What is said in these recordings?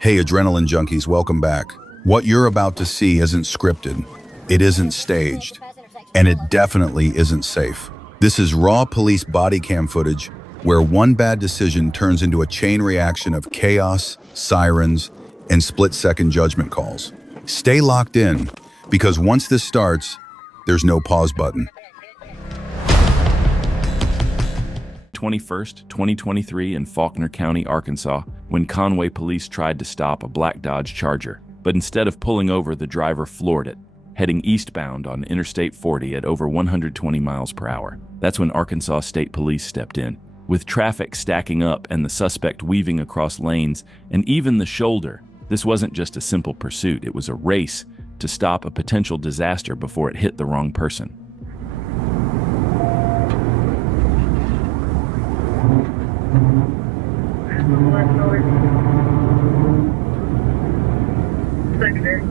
Hey, adrenaline junkies, welcome back. What you're about to see isn't scripted, it isn't staged, and it definitely isn't safe. This is raw police body cam footage where one bad decision turns into a chain reaction of chaos, sirens, and split-second judgment calls. Stay locked in, because once this starts, there's no pause button. 21st, 2023 in Faulkner County, Arkansas, when Conway police tried to stop a black Dodge Charger. But instead of pulling over, the driver floored it, heading eastbound on Interstate 40 at over 120 miles per hour. That's when Arkansas State Police stepped in. With traffic stacking up and the suspect weaving across lanes and even the shoulder, this wasn't just a simple pursuit, it was a race to stop a potential disaster before it hit the wrong person. Secondary.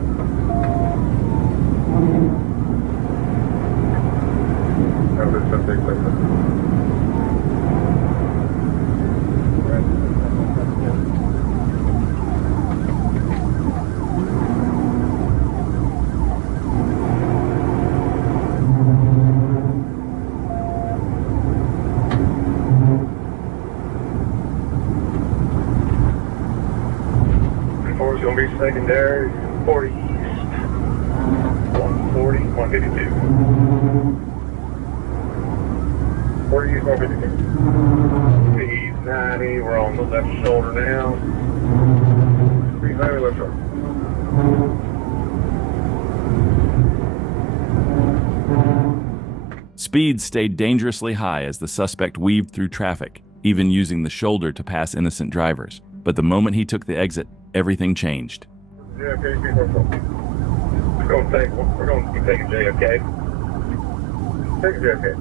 It's going to be secondary, 40 east, 140, 152. 40 east, 152. East 90, we're on the left shoulder now. 390 left shoulder. Speeds stayed dangerously high as the suspect weaved through traffic, even using the shoulder to pass innocent drivers. But the moment he took the exit, everything changed. JFK, we're going to keep taking JFK. Take JFK.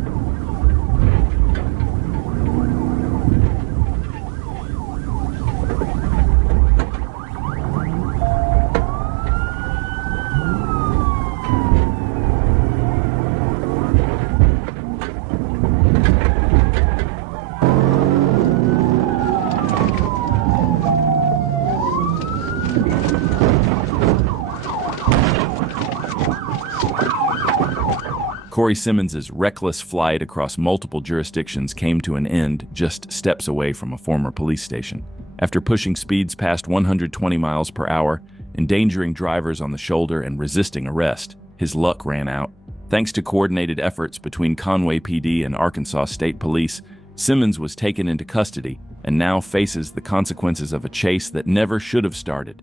Corey Simmons's reckless flight across multiple jurisdictions came to an end just steps away from a former police station. After pushing speeds past 120 miles per hour, endangering drivers on the shoulder and resisting arrest, his luck ran out. Thanks to coordinated efforts between Conway PD and Arkansas State Police, Simmons was taken into custody and now faces the consequences of a chase that never should have started.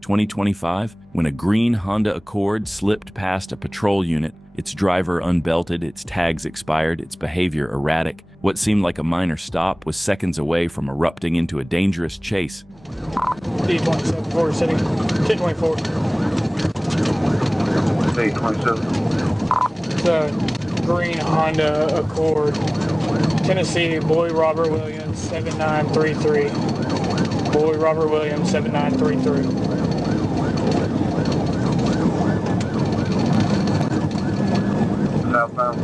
2025, when a green Honda Accord slipped past a patrol unit, its driver unbelted, its tags expired, its behavior erratic. What seemed like a minor stop was seconds away from erupting into a dangerous chase. D27 sitting, 1024. D27. It's a green Honda Accord. Tennessee, Boy Robert Williams, 7933. Boy Robert Williams, 7933. Southbound.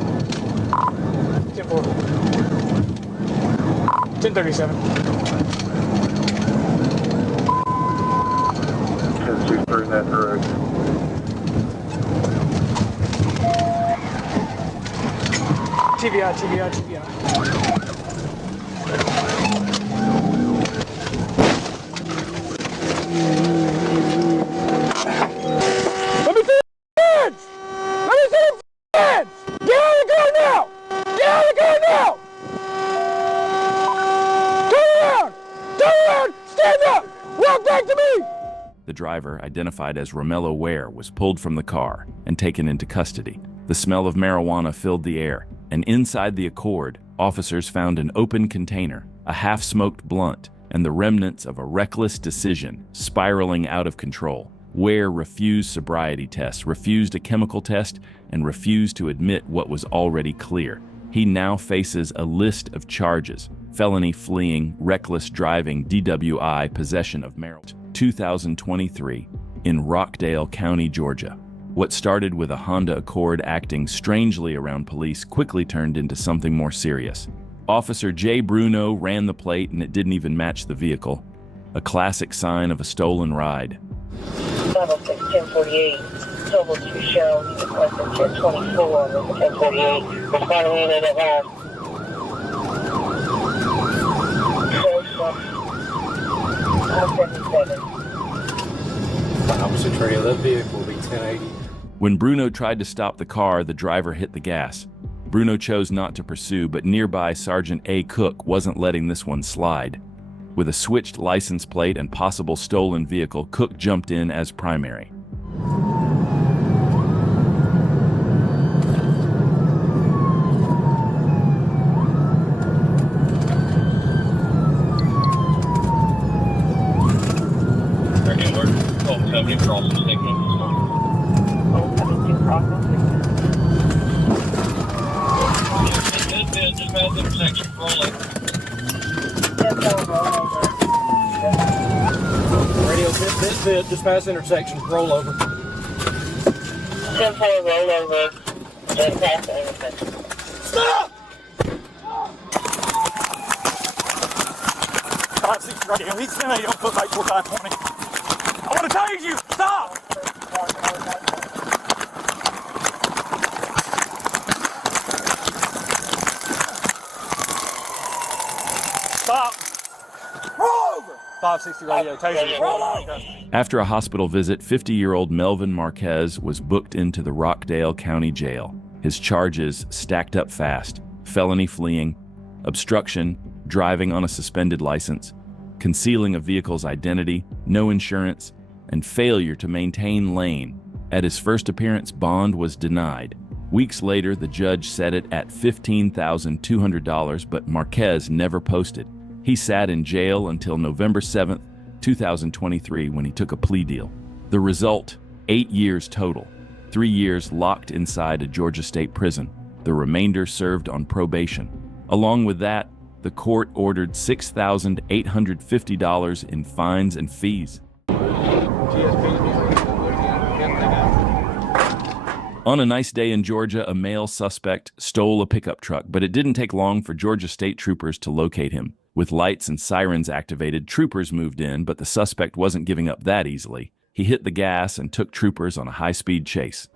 10-4. 1037. 10-2-3 in that direction. TBI. Let me see your hands! Let me see your hands! Get out of the car now! Get out of the car now! Turn around! Stand up! Walk back to me! The driver, identified as Romello Ware, was pulled from the car and taken into custody. The smell of marijuana filled the air, and inside the Accord, officers found an open container, a half-smoked blunt, and the remnants of a reckless decision spiraling out of control. Ware refused sobriety tests, refused a chemical test, and refused to admit what was already clear. He now faces a list of charges: felony fleeing, reckless driving, DWI, possession of marijuana. 2023 in Rockdale County, Georgia. What started with a Honda Accord acting strangely around police quickly turned into something more serious. Officer J. Bruno ran the plate and it didn't even match the vehicle. a classic sign of a stolen ride. Level 6, 1048. Level 2 show, you requested 1024 with 1048. Responding in at last. Opposite trail, that vehicle will be 1080. When Bruno tried to stop the car, the driver hit the gas. Bruno chose not to pursue, but nearby Sergeant A. Cook wasn't letting this one slide. With a switched license plate and possible stolen vehicle, Cook jumped in as primary. Radio bit, just past intersection, roll over. 10-4, roll over. Just past the intersection. Stop! 5-6 radio, he's 1080 on footbike 4520. I want to tase you! Stop! Stop! Roll over! 560 radio, taser. Roll over! After a hospital visit, 50-year-old Melvin Marquez was booked into the Rockdale County Jail. His charges stacked up fast: felony fleeing, obstruction, driving on a suspended license, concealing a vehicle's identity, no insurance, and failure to maintain lane. At his first appearance, bond was denied. Weeks later, the judge set it at $15,200, but Marquez never posted. He sat in jail until November 7, 2023, when he took a plea deal. The result: 8 years total. 3 years locked inside a Georgia state prison. The remainder served on probation. Along with that, the court ordered $6,850 in fines and fees. On a nice day in Georgia, a male suspect stole a pickup truck, but it didn't take long for Georgia state troopers to locate him. With lights and sirens activated, troopers moved in, but the suspect wasn't giving up that easily. He hit the gas and took troopers on a high-speed chase.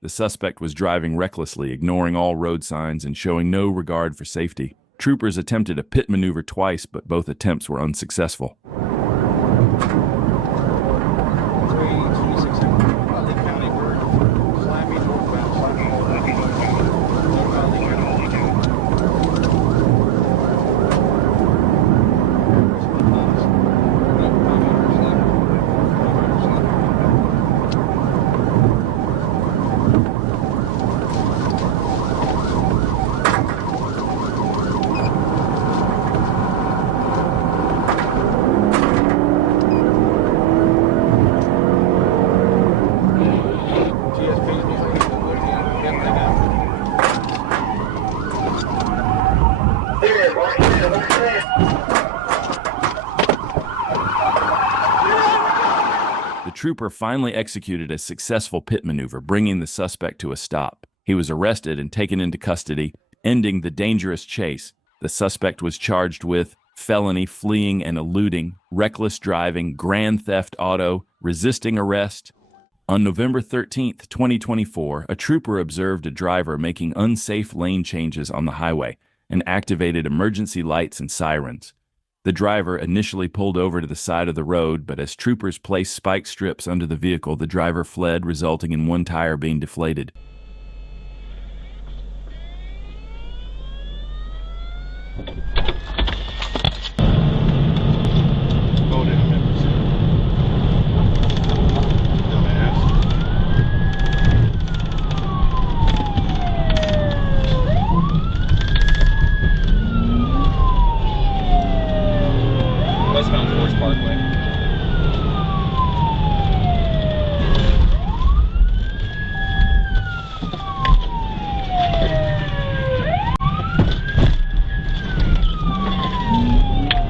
The suspect was driving recklessly, ignoring all road signs and showing no regard for safety. Troopers attempted a pit maneuver twice, but both attempts were unsuccessful. The trooper finally executed a successful pit maneuver, bringing the suspect to a stop. He was arrested and taken into custody, ending the dangerous chase. The suspect was charged with felony fleeing and eluding, reckless driving, grand theft auto, resisting arrest. On November 13, 2024, a trooper observed a driver making unsafe lane changes on the highway and activated emergency lights and sirens. The driver initially pulled over to the side of the road, but as troopers placed spike strips under the vehicle, the driver fled, resulting in one tire being deflated. Go down, Memphis. Dumbass. Westbound Forest Parkway.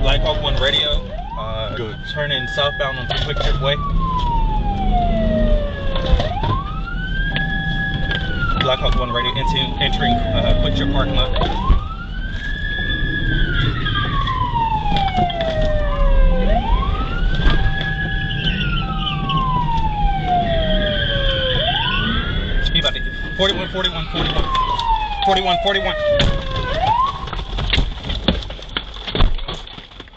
Blackhawk 1 radio. Good. Turning southbound onto Quick Trip Way. Blackhawk 1 radio entering Quick Trip parking lot. He about to get 41, 41, 41. 41, 41.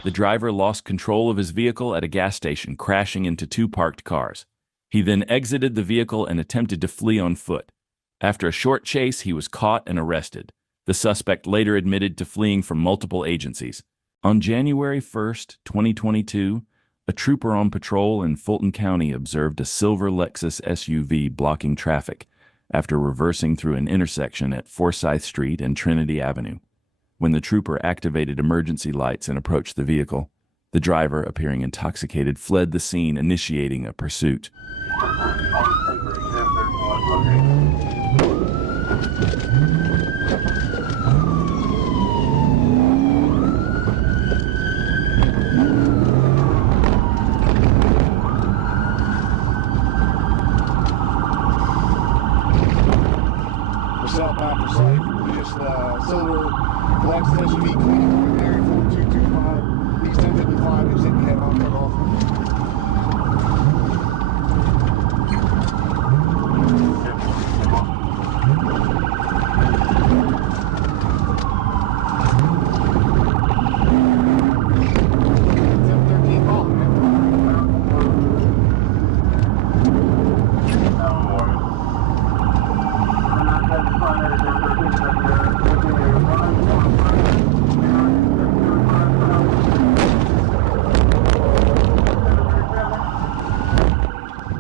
The driver lost control of his vehicle at a gas station, crashing into two parked cars. He then exited the vehicle and attempted to flee on foot. After a short chase, he was caught and arrested. The suspect later admitted to fleeing from multiple agencies. On January 1st, 2022, a trooper on patrol in Fulton County observed a silver Lexus SUV blocking traffic after reversing through an intersection at Forsyth Street and Trinity Avenue. When the trooper activated emergency lights and approached the vehicle, the driver, appearing intoxicated, fled the scene, initiating a pursuit. We're southbound for safe. Just silver Lexus SUV cleaning right there, 4225, east 1055, just hit the head on, cut off.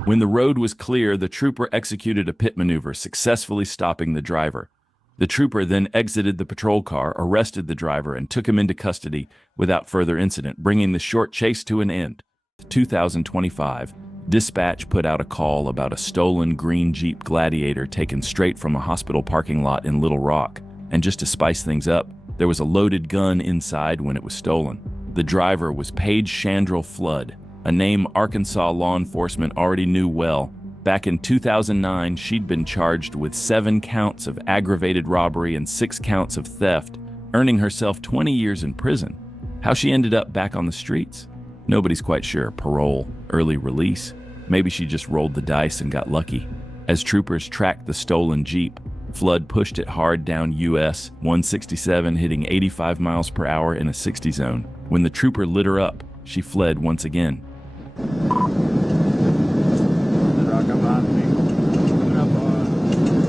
When the road was clear, the trooper executed a pit maneuver, successfully stopping the driver. The trooper then exited the patrol car, arrested the driver, and took him into custody without further incident, bringing the short chase to an end. 2025, dispatch put out a call about a stolen green Jeep Gladiator taken straight from a hospital parking lot in Little Rock. And just to spice things up, there was a loaded gun inside when it was stolen. The driver was Paige Chandrell Flood, a name Arkansas law enforcement already knew well. Back in 2009, she'd been charged with 7 counts of aggravated robbery and 6 counts of theft, earning herself 20 years in prison. How she ended up back on the streets? Nobody's quite sure. Parole, early release. Maybe she just rolled the dice and got lucky. As troopers tracked the stolen Jeep, Flood pushed it hard down US 167, hitting 85 miles per hour in a 60 zone. When the trooper lit her up, she fled once again. Rock up behind me. Coming up on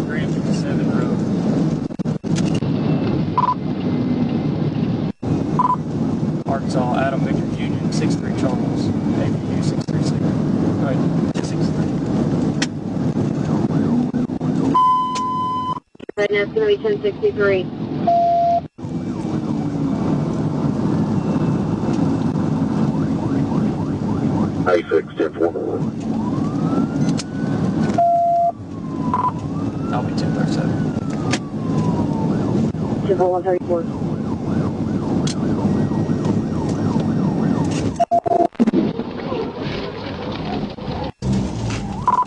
357 Road. Arkansas, Adam Victor Union, 63 Charles. APU 636. Go ahead, 63. Right now it's going to be 1063. A6, 10-4. I'll be 1037. 134.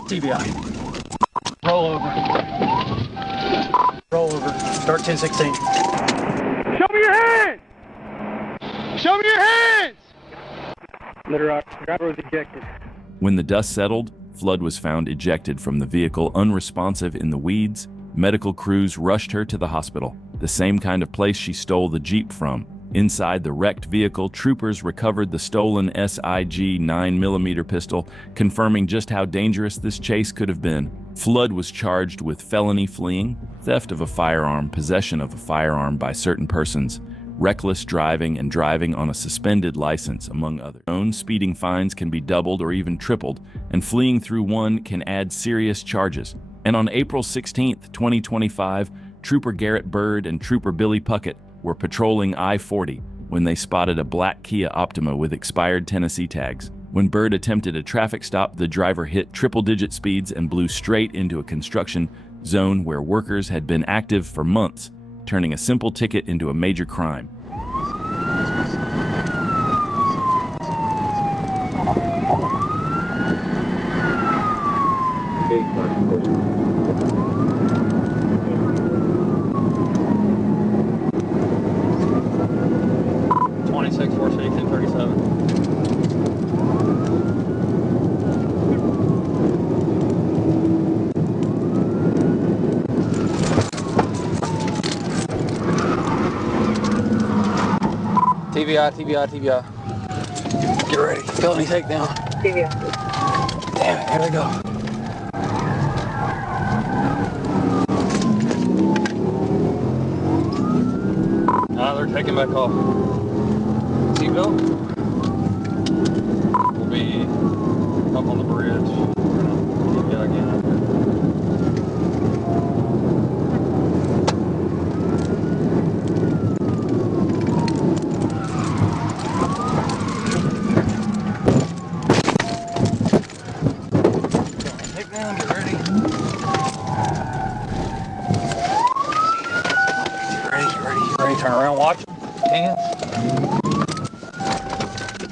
TBI. Roll over. Roll over. Start 1016. Show me your hands! Show me your hands! Driver was ejected. When the dust settled, Flood was found ejected from the vehicle, unresponsive in the weeds. Medical crews rushed her to the hospital, the same kind of place she stole the Jeep from. Inside the wrecked vehicle, troopers recovered the stolen SIG 9mm pistol, confirming just how dangerous this chase could have been. Flood was charged with felony fleeing, theft of a firearm, possession of a firearm by certain persons, reckless driving, and driving on a suspended license, among others. Known speeding fines can be doubled or even tripled, and fleeing through one can add serious charges. And on April 16, 2025, Trooper Garrett Bird and Trooper Billy Puckett were patrolling I-40 when they spotted a black Kia Optima with expired Tennessee tags. When Bird attempted a traffic stop, the driver hit triple-digit speeds and blew straight into a construction zone where workers had been active for months, turning a simple ticket into a major crime. TBI. Get ready. Felony takedown. TBI. Damn it, here we go. They're taking back off. Seatbelt. We'll be up on the bridge. TBI again. Turn around, watch them. Hands.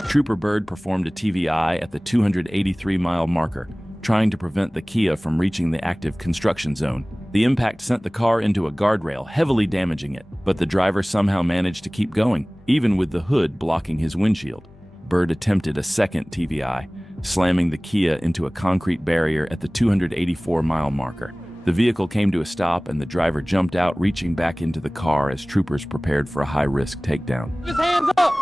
Trooper Bird performed a TVI at the 283-mile marker, trying to prevent the Kia from reaching the active construction zone. The impact sent the car into a guardrail, heavily damaging it, but the driver somehow managed to keep going, even with the hood blocking his windshield. Bird attempted a second TVI, slamming the Kia into a concrete barrier at the 284-mile marker. The vehicle came to a stop and the driver jumped out, reaching back into the car as troopers prepared for a high-risk takedown. His hands up!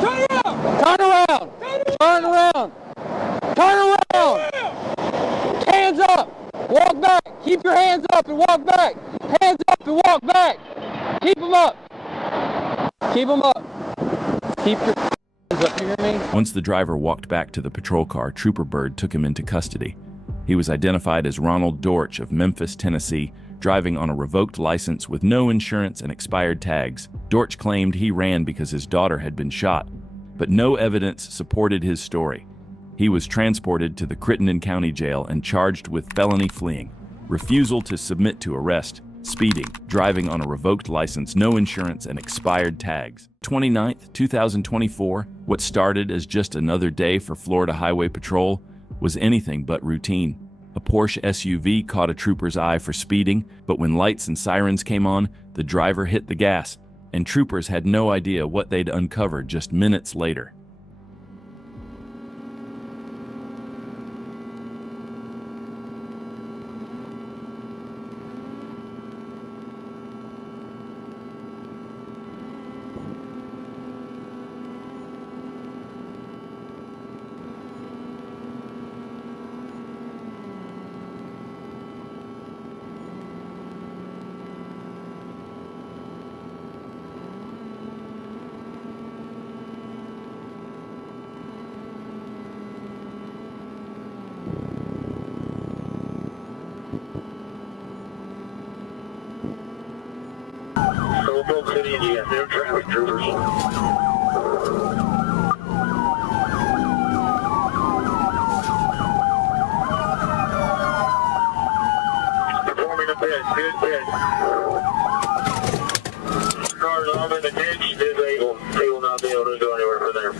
Turn around! Turn around! Turn around! Hands up! Walk back! Keep your hands up and walk back! Hands up and walk back! Keep them up! Keep them up! Keep your hands up, you hear me? Once the driver walked back to the patrol car, Trooper Bird took him into custody. He was identified as Ronald Dortch of Memphis, Tennessee, driving on a revoked license with no insurance and expired tags. Dortch claimed he ran because his daughter had been shot, but no evidence supported his story. He was transported to the Crittenden County Jail and charged with felony fleeing, refusal to submit to arrest, speeding, driving on a revoked license, no insurance, and expired tags. 29th, 2024, what started as just another day for Florida Highway Patrol was anything but routine. A Porsche SUV caught a trooper's eye for speeding, but when lights and sirens came on, the driver hit the gas, and troopers had no idea what they'd uncovered just minutes later. Sandbox City, Indiana. They're traffic troopers. Performing a bid. Cars on in the ditch, disabled. He will not be able to go anywhere from there.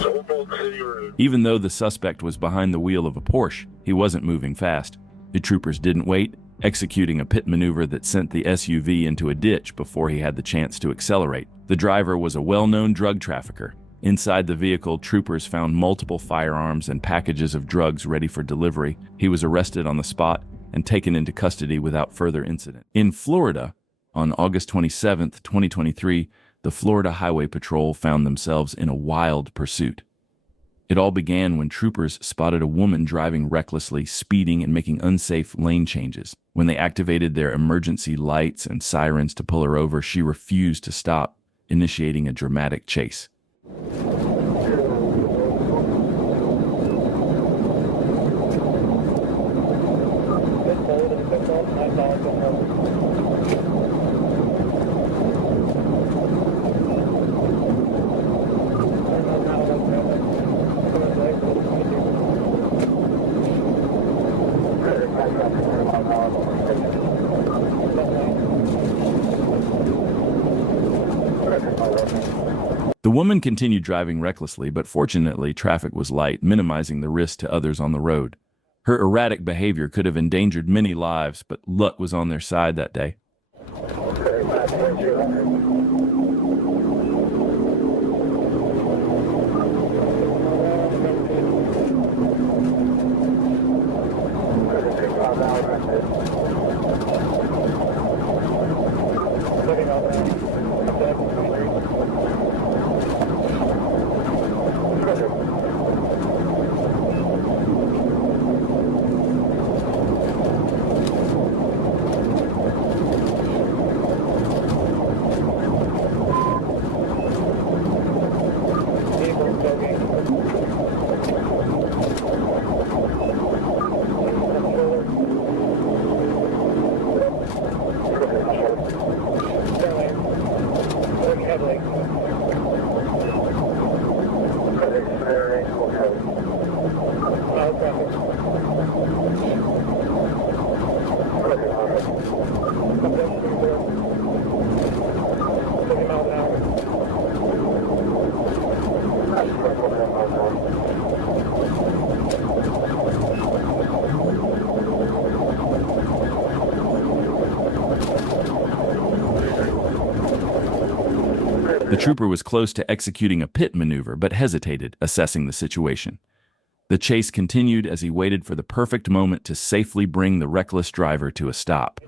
Sandbox City Road. Even though the suspect was behind the wheel of a Porsche, he wasn't moving fast. The troopers didn't wait, executing a pit maneuver that sent the SUV into a ditch before he had the chance to accelerate. The driver was a well-known drug trafficker. Inside the vehicle, troopers found multiple firearms and packages of drugs ready for delivery. He was arrested on the spot and taken into custody without further incident. In Florida, on August 27, 2023, the Florida Highway Patrol found themselves in a wild pursuit. It all began when troopers spotted a woman driving recklessly, speeding and making unsafe lane changes. When they activated their emergency lights and sirens to pull her over, she refused to stop, initiating a dramatic chase. The woman continued driving recklessly, but fortunately traffic was light, minimizing the risk to others on the road. Her erratic behavior could have endangered many lives, but luck was on their side that day. The trooper was close to executing a pit maneuver, but hesitated, assessing the situation. The chase continued as he waited for the perfect moment to safely bring the reckless driver to a stop.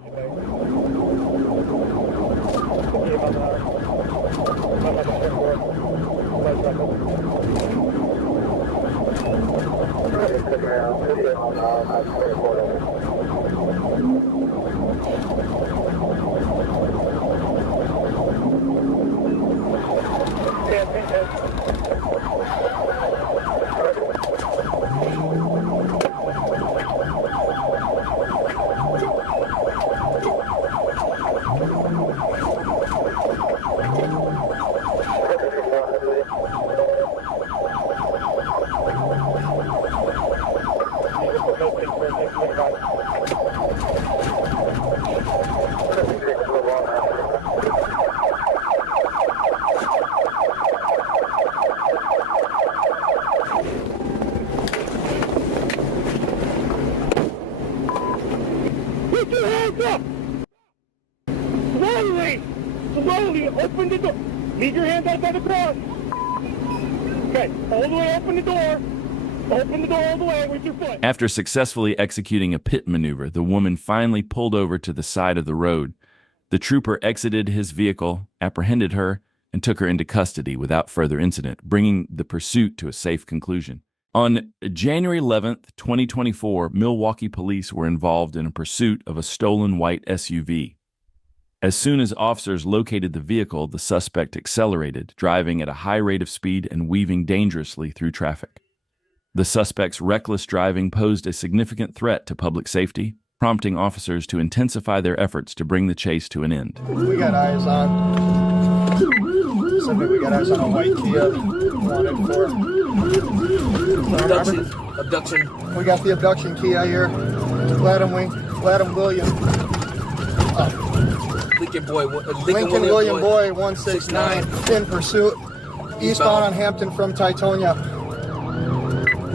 Put your hands up! Slowly! Slowly! Open the door! Leave your hands outside the car! Okay, all the way open the door! Open the door all the way with your foot! After successfully executing a pit maneuver, the woman finally pulled over to the side of the road. The trooper exited his vehicle, apprehended her, and took her into custody without further incident, bringing the pursuit to a safe conclusion. On January 11th, 2024, Milwaukee police were involved in a pursuit of a stolen white SUV. As soon as officers located the vehicle, the suspect accelerated, driving at a high rate of speed and weaving dangerously through traffic. The suspect's reckless driving posed a significant threat to public safety, prompting officers to intensify their efforts to bring the chase to an end. We got eyes on. We got eyes on a white Kia. Wanted for abduction. We got the abduction Kia here. Gladden William. Lincoln William Boy 169 in pursuit. Eastbound on Hampton from Titonia.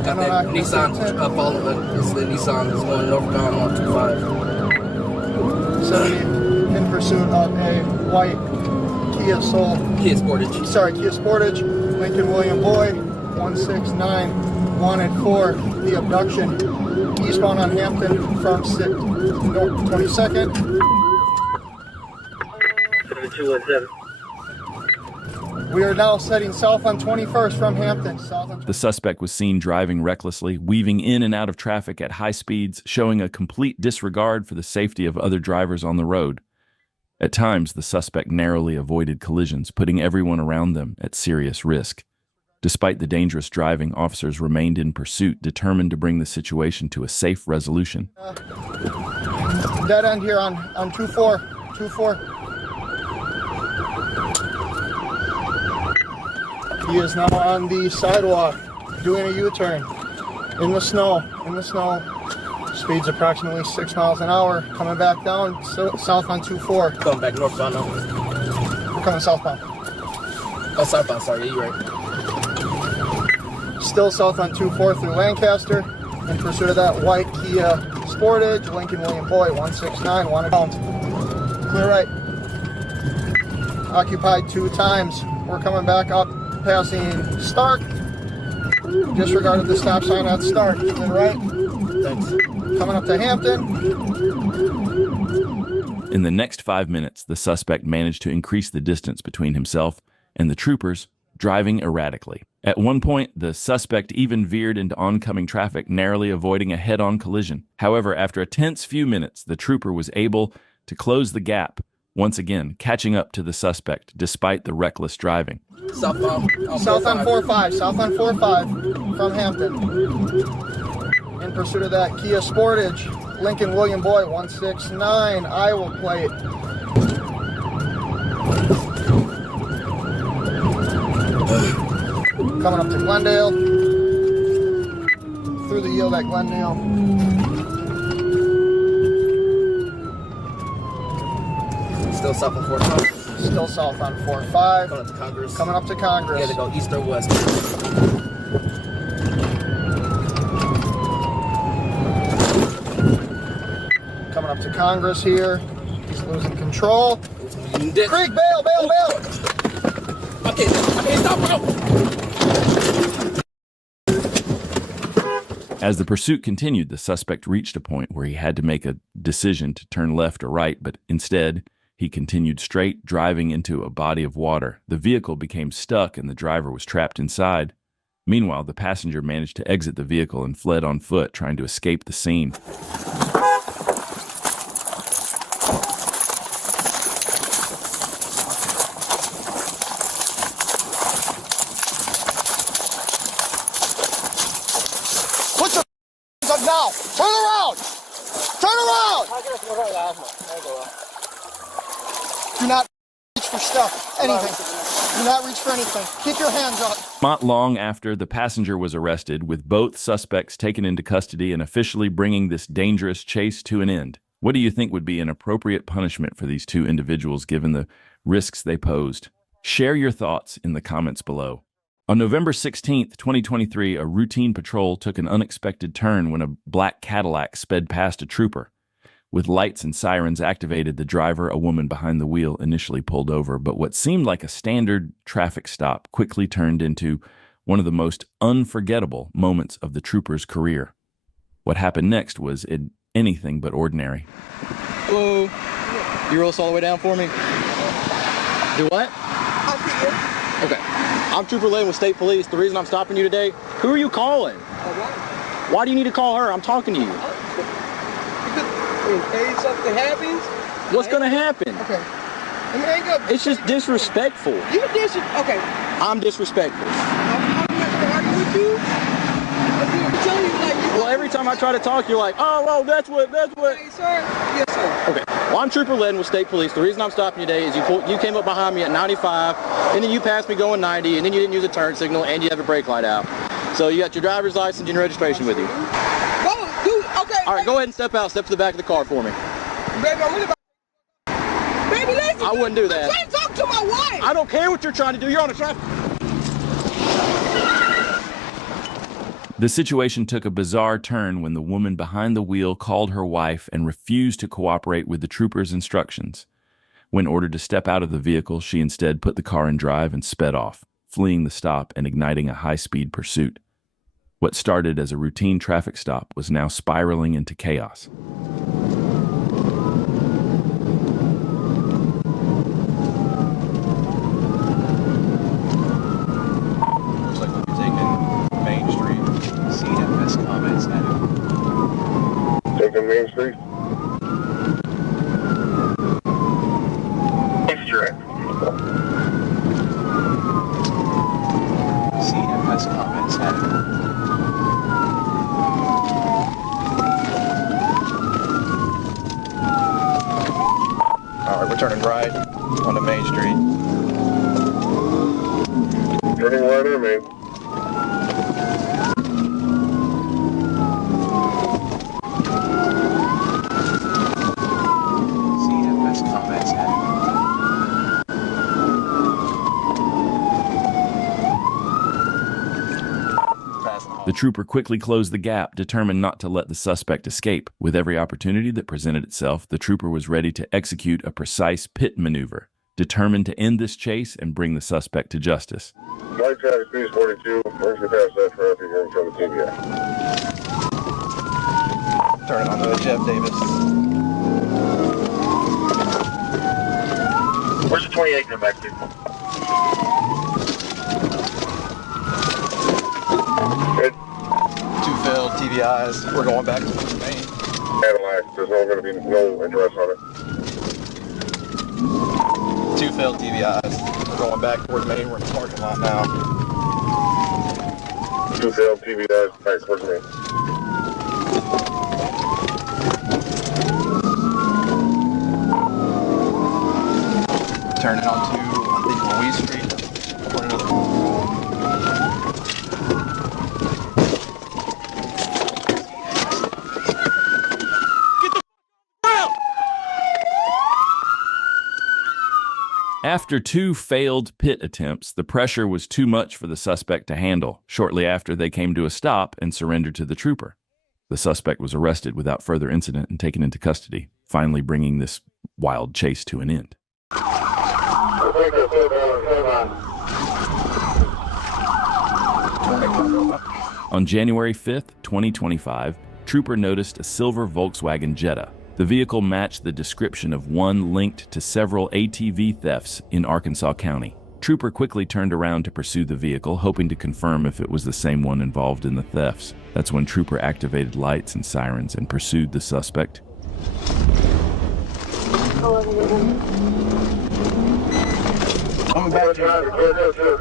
Nissan following. It's the Nissan that's going northbound 125. 70 in pursuit of a white Kia Soul. Kia Sportage. Sorry, Kia Sportage. Lincoln William Boy 169 wanted for the abduction. Eastbound on Hampton from 2217. We are now setting south on 21st from Hampton. South on The suspect was seen driving recklessly, weaving in and out of traffic at high speeds, showing a complete disregard for the safety of other drivers on the road. At times, the suspect narrowly avoided collisions, putting everyone around them at serious risk. Despite the dangerous driving, officers remained in pursuit, determined to bring the situation to a safe resolution. Dead end here on 2-4. 2-4. He is now on the sidewalk, doing a U-turn, in the snow, Speed's approximately 6 miles an hour, coming back down, south on 2-4. Coming back northbound now. We're coming southbound. Oh, southbound, sorry, yeah, you're right. Still south on 2-4 through Lancaster, in pursuit of that white Kia Sportage, Lincoln William Boy, 169, wanted pound. Clear right. Occupied 2 times. We're coming back up, passing Stark. Disregarded the stop sign at Stark. Clear right. Thanks. Coming up to Hampton. In the next 5 minutes, the suspect managed to increase the distance between himself and the troopers, driving erratically. At one point, the suspect even veered into oncoming traffic, narrowly avoiding a head-on collision. However, after a tense few minutes, the trooper was able to close the gap, once again catching up to the suspect despite the reckless driving. South on 4-5. South on 4-5 from Hampton. In pursuit of that Kia Sportage, Lincoln William Boy, 169, Iowa plate. Coming up to Glendale. Through the yield at Glendale. Still south on 4-5. Still south on 4-5. Coming up to Congress. Coming up to Congress. Yeah, they go east or west. Coming up to Congress here. He's losing control. Creek, bail. Okay, stop, bro. As the pursuit continued, the suspect reached a point where he had to make a decision to turn left or right, but instead, he continued straight, driving into a body of water. The vehicle became stuck and the driver was trapped inside. Meanwhile, the passenger managed to exit the vehicle and fled on foot, trying to escape the scene. Put your up now. Turn around. Do not reach for stuff. Anything. Do not reach for anything. Keep your hands up. Not long after, the passenger was arrested, with both suspects taken into custody and officially bringing this dangerous chase to an end. What do you think would be an appropriate punishment for these 2 individuals given the risks they posed? Share your thoughts in the comments below. On November 16th, 2023, a routine patrol took an unexpected turn when a black Cadillac sped past a trooper. With lights and sirens activated, the driver, a woman behind the wheel, initially pulled over, but what seemed like a standard traffic stop quickly turned into one of the most unforgettable moments of the trooper's career. What happened next was anything but ordinary. Hello. You roll us all the way down for me? Do what? Okay. I'm Trooper LIN with State Police. The reason I'm stopping you today, who are you calling? Why do you need to call her? I'm talking to you. In case something happens. What's gonna happen? Okay. Let me hang up. It's just disrespectful. You okay. I'm disrespectful. I'm not gonna argue with you. I'm telling you, like, well, every time I try to talk, you're like, oh, that's what. Hey, sir. Yes, sir. Okay. Well, I'm Trooper LIN with State Police. The reason I'm stopping you today is you came up behind me at 95, and then you passed me going 90, and then you didn't use a turn signal, and you have a brake light out. So you got your driver's license and your registration with you. Go, dude. Okay. All right, go ahead and step out. Step to the back of the car for me. Baby, I'm really. Baby, listen. I wouldn't do that. I'm trying to talk to my wife. I don't care what you're trying to do. You're on a traffic. The situation took a bizarre turn when the woman behind the wheel called her wife and refused to cooperate with the trooper's instructions. When ordered to step out of the vehicle, she instead put the car in drive and sped off, fleeing the stop and igniting a high-speed pursuit. What started as a routine traffic stop was now spiraling into chaos. CMS comments had. Alright, we're turning right onto Main Street. Turning right in, man. CMS comments had. The trooper quickly closed the gap, determined not to let the suspect escape. With every opportunity that presented itself, the trooper was ready to execute a precise pit maneuver, determined to end this chase and bring the suspect to justice. Light traffic speed is 42. Once you pass that traffic, you're going to show the TBI. Turning onto Jeff Davis. Where's the 28 come back to? Good. 2 failed TBIs. We're going back to the main. Cadillac, there's no going to be no address on it. 2 failed TBIs. We're going back toward Main. We're in the parking lot now. 2 failed TBIs, back towards me. Turning onto, I think, Louise Street. After 2 failed pit attempts, the pressure was too much for the suspect to handle. Shortly after, they came to a stop and surrendered to the trooper. The suspect was arrested without further incident and taken into custody, finally bringing this wild chase to an end. On January 5th, 2025, Trooper noticed a silver Volkswagen Jetta. The vehicle matched the description of one linked to several ATV thefts in Arkansas County. Trooper quickly turned around to pursue the vehicle, hoping to confirm if it was the same one involved in the thefts. That's when Trooper activated lights and sirens and pursued the suspect. Coming back through the field.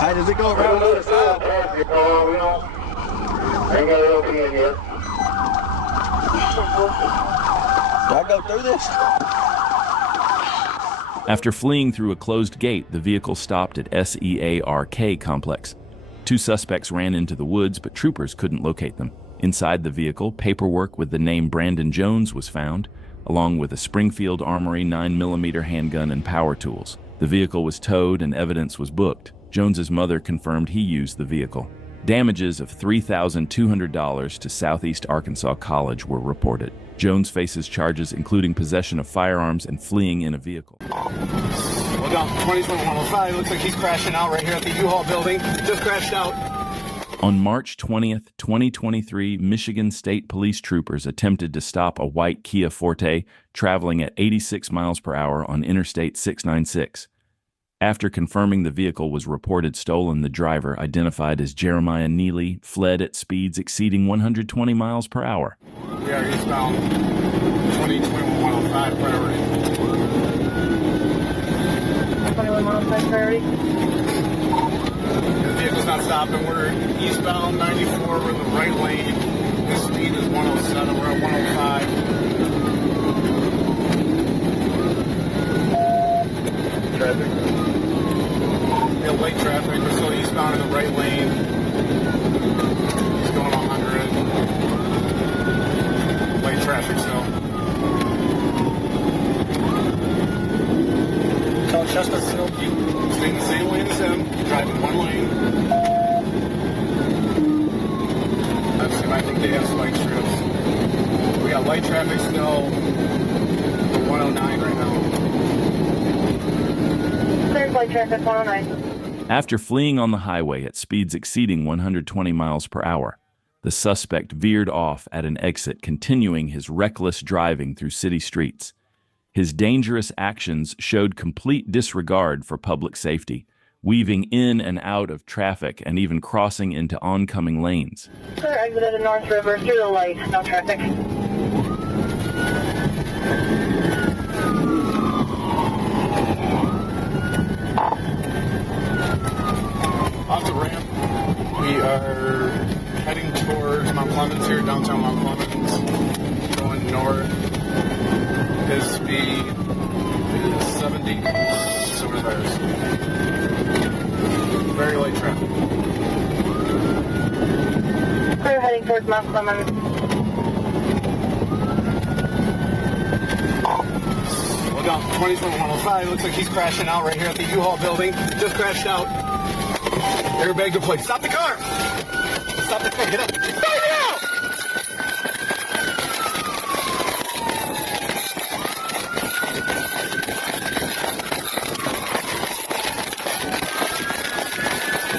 How does it go around the other side? Ain't got LP in yet. Do I go through this? After fleeing through a closed gate, the vehicle stopped at SEARK complex. 2 suspects ran into the woods, but troopers couldn't locate them. Inside the vehicle, paperwork with the name Brandon Jones was found, along with a Springfield Armory 9mm handgun and power tools. The vehicle was towed and evidence was booked. Jones's mother confirmed he used the vehicle. Damages of $3,200 to Southeast Arkansas College were reported. Jones faces charges including possession of firearms and fleeing in a vehicle. Well, down 202105, looks like he's crashing out right here at the U-Haul building. Just crashed out. On March 20th, 2023, Michigan State Police troopers attempted to stop a white Kia Forte traveling at 86 miles per hour on Interstate 696. After confirming the vehicle was reported stolen, the driver, identified as Jeremiah Neely, fled at speeds exceeding 120 miles per hour. We are eastbound 202105 priority. 2105 priority. The vehicle's not stopping. We're eastbound 94. We're in the right lane. The speed is 107. We're at 105. Traffic. Yeah, late traffic. We're still eastbound in the right lane. I think they have some light strips. We got light traffic still for 109 right now. There's light traffic 109. After fleeing on the highway at speeds exceeding 120 miles per hour, the suspect veered off at an exit, continuing his reckless driving through city streets. His dangerous actions showed complete disregard for public safety, weaving in and out of traffic and even crossing into oncoming lanes. Sir, exited the North River through the light, no traffic. Off the ramp, we are heading towards Mount Clemens here, downtown Mount Clemens, going north. His speed is 70, so is ours. Very light traffic. We're heading towards Mount Clemens. Look out, 20-105, looks like he's crashing out right here at the U-Haul building. Just crashed out. Airbag deployed. Stop the car! Stop the car, get up! Right now!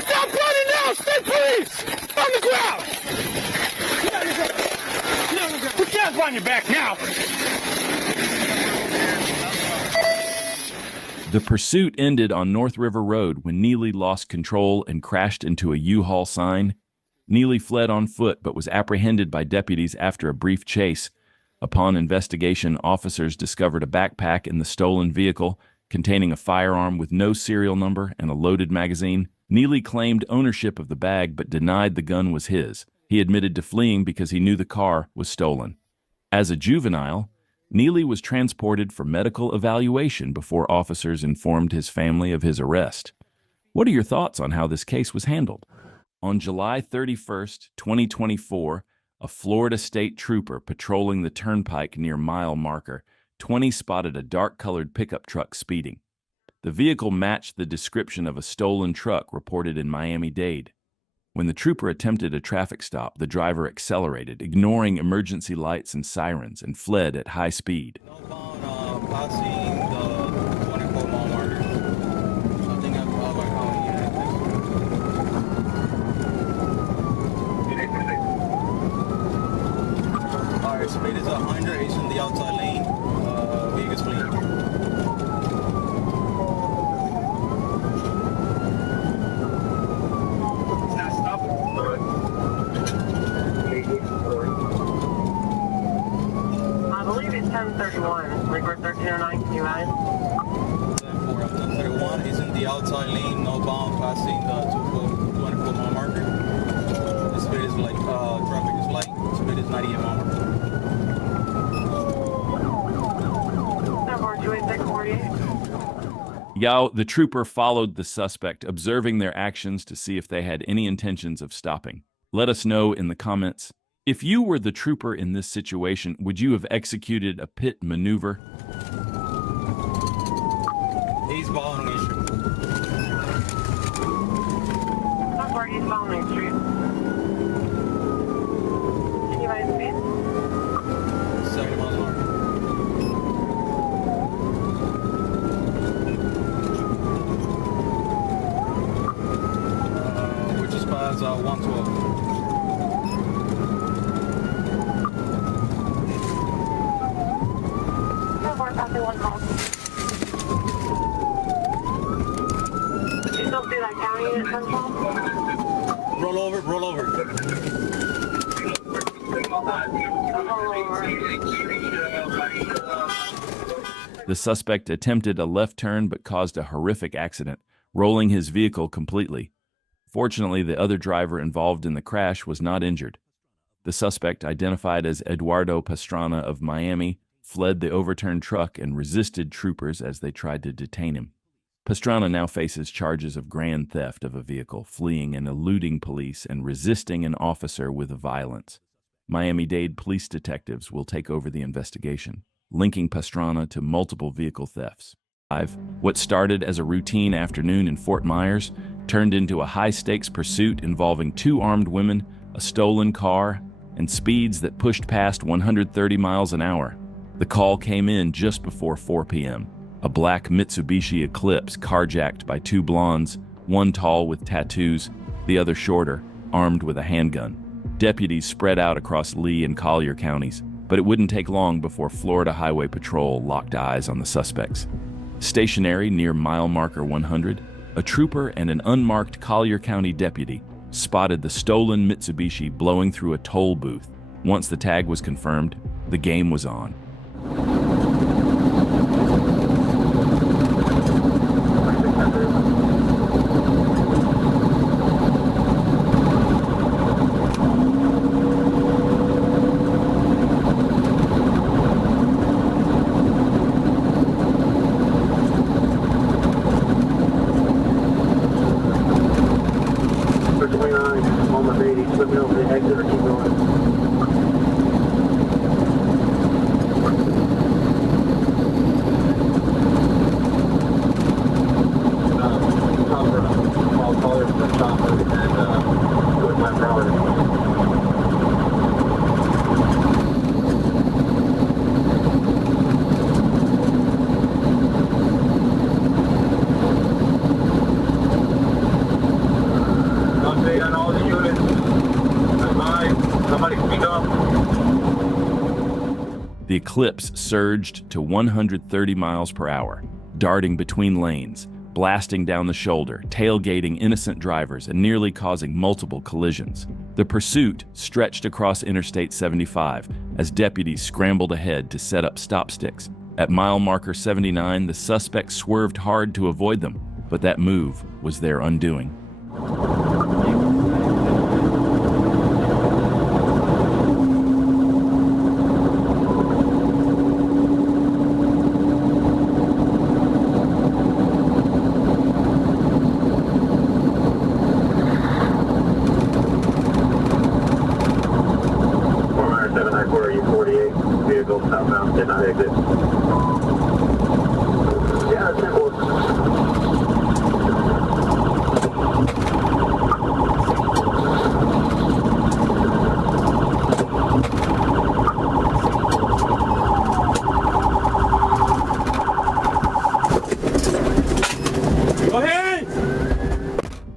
Stop running now! Stay please! On the ground! Put your hands on your back now! The pursuit ended on North River Road when Neely lost control and crashed into a U-Haul sign. Neely fled on foot but was apprehended by deputies after a brief chase. Upon investigation, officers discovered a backpack in the stolen vehicle containing a firearm with no serial number and a loaded magazine. Neely claimed ownership of the bag but denied the gun was his. He admitted to fleeing because he knew the car was stolen. As a juvenile, Neely was transported for medical evaluation before officers informed his family of his arrest. What are your thoughts on how this case was handled? On July 31st, 2024, a Florida state trooper patrolling the turnpike near mile marker 20 spotted a dark-colored pickup truck speeding. The vehicle matched the description of a stolen truck reported in Miami-Dade. When the trooper attempted a traffic stop, the driver accelerated, ignoring emergency lights and sirens, and fled at high speed. Passing the 24-mile marker. Something up by county unit. Alright, speed is 100. He's in the outside lane. Vegas fleeing. I believe it's 1031. Record 1309, can you ride? 1031 is in the outside lane, northbound, passing the 24-mile marker. The speed is like, traffic is light, speed is 98 mile marker. 10428648. Yao, the trooper followed the suspect, observing their actions to see if they had any intentions of stopping. Let us know in the comments. If you were the trooper in this situation, would you have executed a pit maneuver? He's following the street. He's following the street. Can you ride speed? 70 miles an hour. Which is past 112. Roll over, roll over. The suspect attempted a left turn but caused a horrific accident, rolling his vehicle completely. Fortunately, the other driver involved in the crash was not injured. The suspect, identified as Eduardo Pastrana of Miami, fled the overturned truck and resisted troopers as they tried to detain him. Pastrana now faces charges of grand theft of a vehicle, fleeing and eluding police, and resisting an officer with violence. Miami-Dade police detectives will take over the investigation, linking Pastrana to multiple vehicle thefts. What started as a routine afternoon in Fort Myers turned into a high-stakes pursuit involving two armed women, a stolen car, and speeds that pushed past 130 miles an hour. The call came in just before 4 p.m. A black Mitsubishi Eclipse carjacked by two blondes, one tall with tattoos, the other shorter, armed with a handgun. Deputies spread out across Lee and Collier counties, but it wouldn't take long before Florida Highway Patrol locked eyes on the suspects. Stationary near mile marker 100, a trooper and an unmarked Collier County deputy spotted the stolen Mitsubishi blowing through a toll booth. Once the tag was confirmed, the game was on. The Eclipse surged to 130 miles per hour, darting between lanes, blasting down the shoulder, tailgating innocent drivers, and nearly causing multiple collisions. The pursuit stretched across Interstate 75 as deputies scrambled ahead to set up stop sticks. At mile marker 79, the suspects swerved hard to avoid them, but that move was their undoing.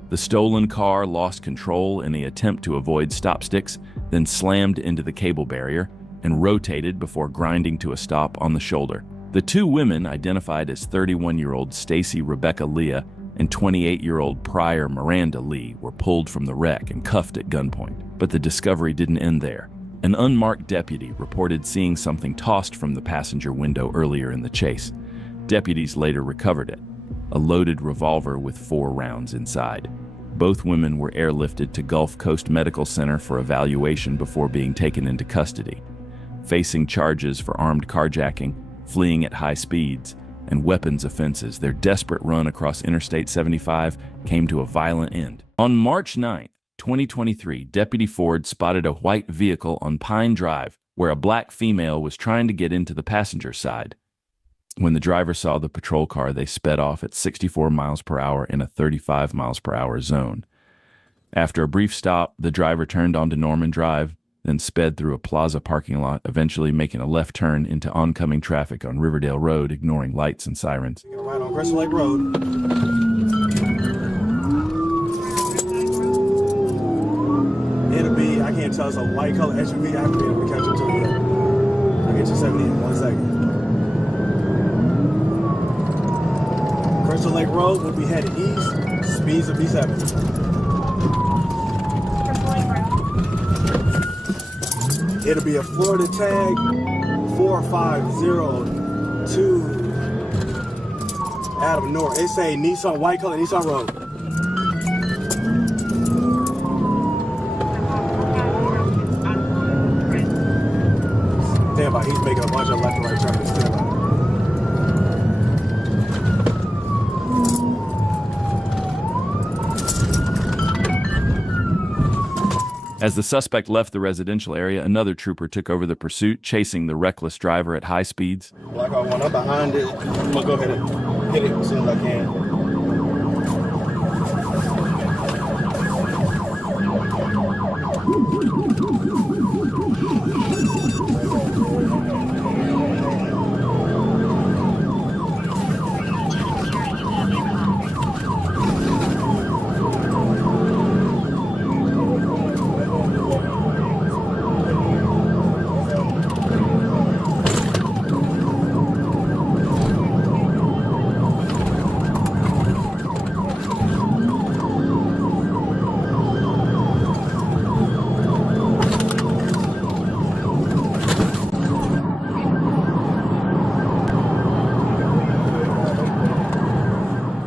The stolen car lost control in the attempt to avoid stop sticks, then slammed into the cable barrier and rotated before grinding to a stop on the shoulder. The two women, identified as 31-year-old Stacy Rebecca Leah and 28-year-old Pryor Miranda Lee, were pulled from the wreck and cuffed at gunpoint. But the discovery didn't end there. An unmarked deputy reported seeing something tossed from the passenger window earlier in the chase. Deputies later recovered it, a loaded revolver with 4 rounds inside. Both women were airlifted to Gulf Coast Medical Center for evaluation before being taken into custody. Facing charges for armed carjacking, fleeing at high speeds, and weapons offenses, their desperate run across Interstate 75 came to a violent end. On March 9, 2023, Deputy Ford spotted a white vehicle on Pine Drive where a black female was trying to get into the passenger side. When the driver saw the patrol car, they sped off at 64 miles per hour in a 35 miles per hour zone. After a brief stop, the driver turned onto Norman Drive, then sped through a plaza parking lot, eventually making a left turn into oncoming traffic on Riverdale Road, ignoring lights and sirens. Right on Crystal Lake Road. It'll be, I can't tell, it's a white color SUV. I haven't been able to catch it till yet. I'll get you 70 in 1 second. Crystal Lake Road will be headed east, speeds will be 70. It'll be a Florida tag 4502 Adam North. It's a Nissan, white color Nissan Road. Damn, he's making a bunch of left and right turns. Stand by. As the suspect left the residential area, another trooper took over the pursuit, chasing the reckless driver at high speeds. Black one up behind it. I'm gonna go ahead and get it as soon as I can.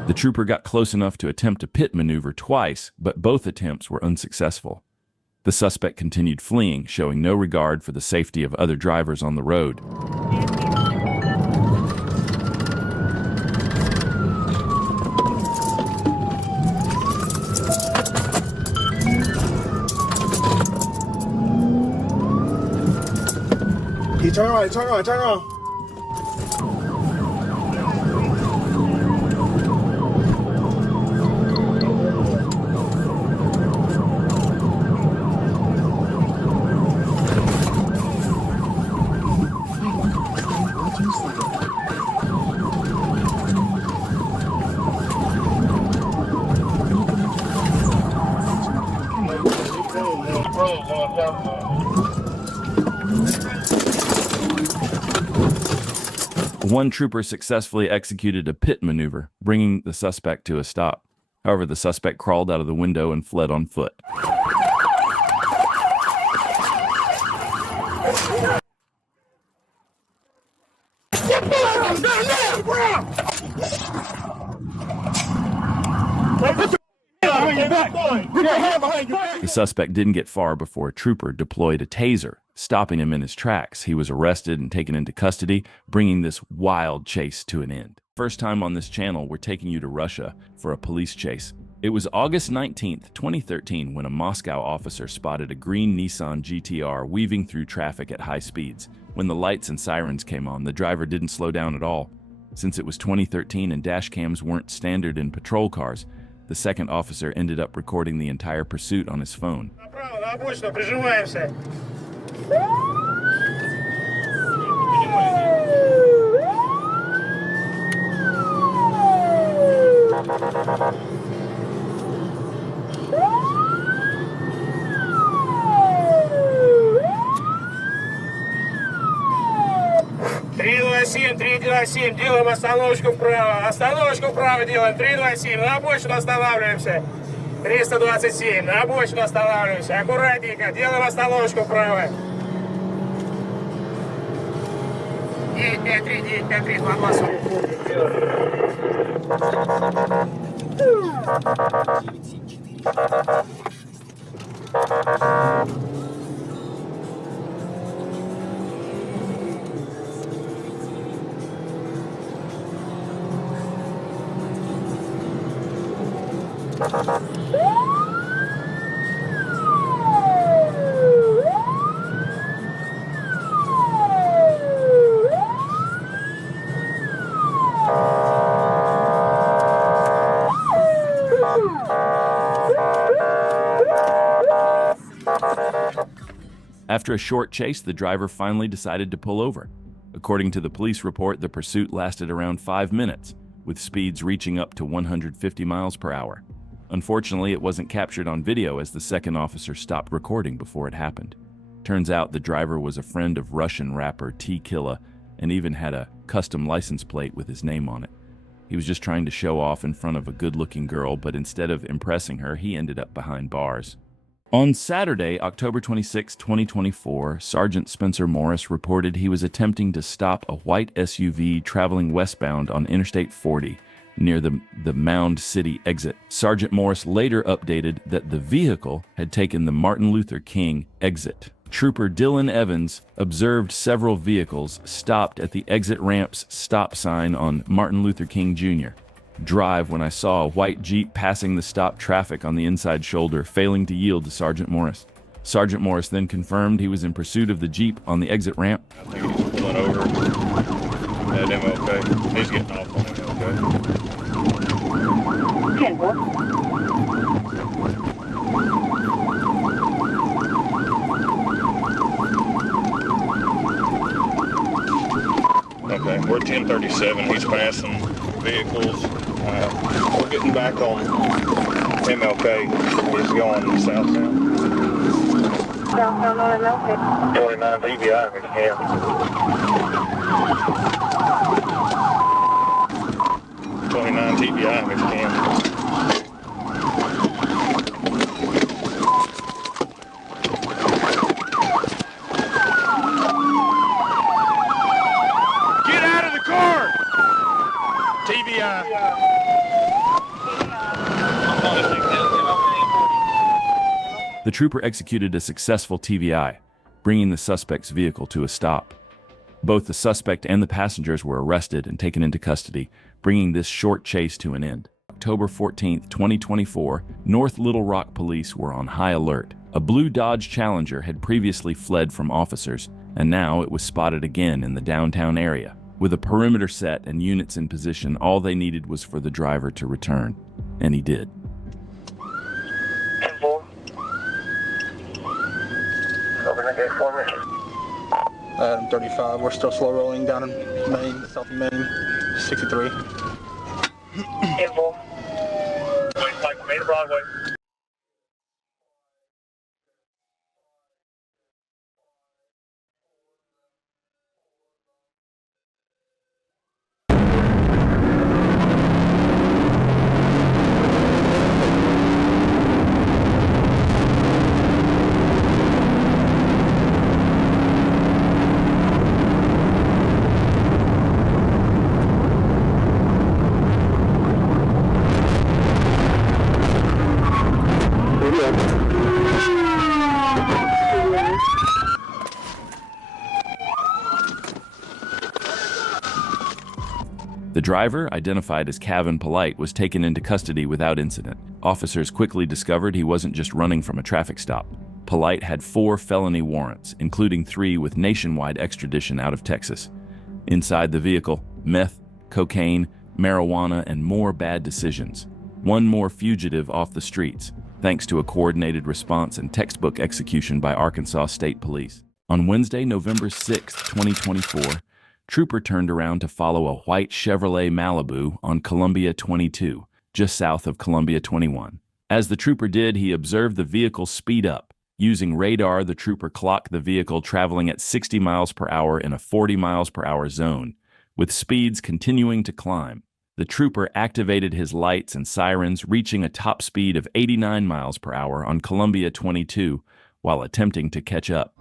The trooper got close enough to attempt a pit maneuver twice, but both attempts were unsuccessful. The suspect continued fleeing, showing no regard for the safety of other drivers on the road. He turn around, turn around, turn around. One trooper successfully executed a pit maneuver, bringing the suspect to a stop. However, the suspect crawled out of the window and fled on foot. The suspect didn't get far before a trooper deployed a taser, stopping him in his tracks. He was arrested and taken into custody, bringing this wild chase to an end. First time on this channel, we're taking you to Russia for a police chase. It was August 19th, 2013, when a Moscow officer spotted a green Nissan GTR weaving through traffic at high speeds. When the lights and sirens came on, the driver didn't slow down at all. Since it was 2013 and dash cams weren't standard in patrol cars, the second officer ended up recording the entire pursuit on his phone. Делаем остановочку вправо делаем, 327, на обочину останавливаемся, 327, на обочину останавливаемся, аккуратненько, делаем остановочку вправо. 953, 228. After a short chase, the driver finally decided to pull over. According to the police report, the pursuit lasted around 5 minutes, with speeds reaching up to 150 miles per hour. Unfortunately, it wasn't captured on video as the second officer stopped recording before it happened. Turns out the driver was a friend of Russian rapper T-Killa and even had a custom license plate with his name on it. He was just trying to show off in front of a good-looking girl, but instead of impressing her, he ended up behind bars. On Saturday, October 26, 2024, Sergeant Spencer Morris reported he was attempting to stop a white SUV traveling westbound on Interstate 40 near the Mound City exit. Sergeant Morris later updated that the vehicle had taken the Martin Luther King exit. Trooper Dylan Evans observed several vehicles stopped at the exit ramp's stop sign on Martin Luther King Jr. Drive when I saw a white Jeep passing the stopped traffic on the inside shoulder, failing to yield to Sergeant Morris. Sergeant Morris then confirmed he was in pursuit of the Jeep on the exit ramp. I think he's pulling over at MLK. He's getting off on MLK. Okay, we're 1037. He's passing vehicles. We're getting back on MLK. He's going south-south. Southbound on MLK. 29 TBI, if you can. 29 TBI, if you can. Get out of the car! TBI. The trooper executed a successful TVI, bringing the suspect's vehicle to a stop. Both the suspect and the passengers were arrested and taken into custody, bringing this short chase to an end. October 14, 2024, North Little Rock police were on high alert. A blue Dodge Challenger had previously fled from officers, and now it was spotted again in the downtown area. With a perimeter set and units in position, all they needed was for the driver to return, and he did. 10-4. Over the gate for me. 35. We're still slow rolling down in Maine, south of Maine, 63. 10-4. Wait, like Main Broadway. The driver, identified as Kevin Polite, was taken into custody without incident. Officers quickly discovered he wasn't just running from a traffic stop. Polite had 4 felony warrants, including 3 with nationwide extradition out of Texas. Inside the vehicle, meth, cocaine, marijuana, and more bad decisions. One more fugitive off the streets, thanks to a coordinated response and textbook execution by Arkansas State Police. On Wednesday, November 6, 2024, Trooper turned around to follow a white Chevrolet Malibu on Columbia 22, just south of Columbia 21. As the trooper did, he observed the vehicle speed up. Using radar, the trooper clocked the vehicle traveling at 60 miles per hour in a 40 miles per hour zone, with speeds continuing to climb. The trooper activated his lights and sirens, reaching a top speed of 89 miles per hour on Columbia 22 while attempting to catch up.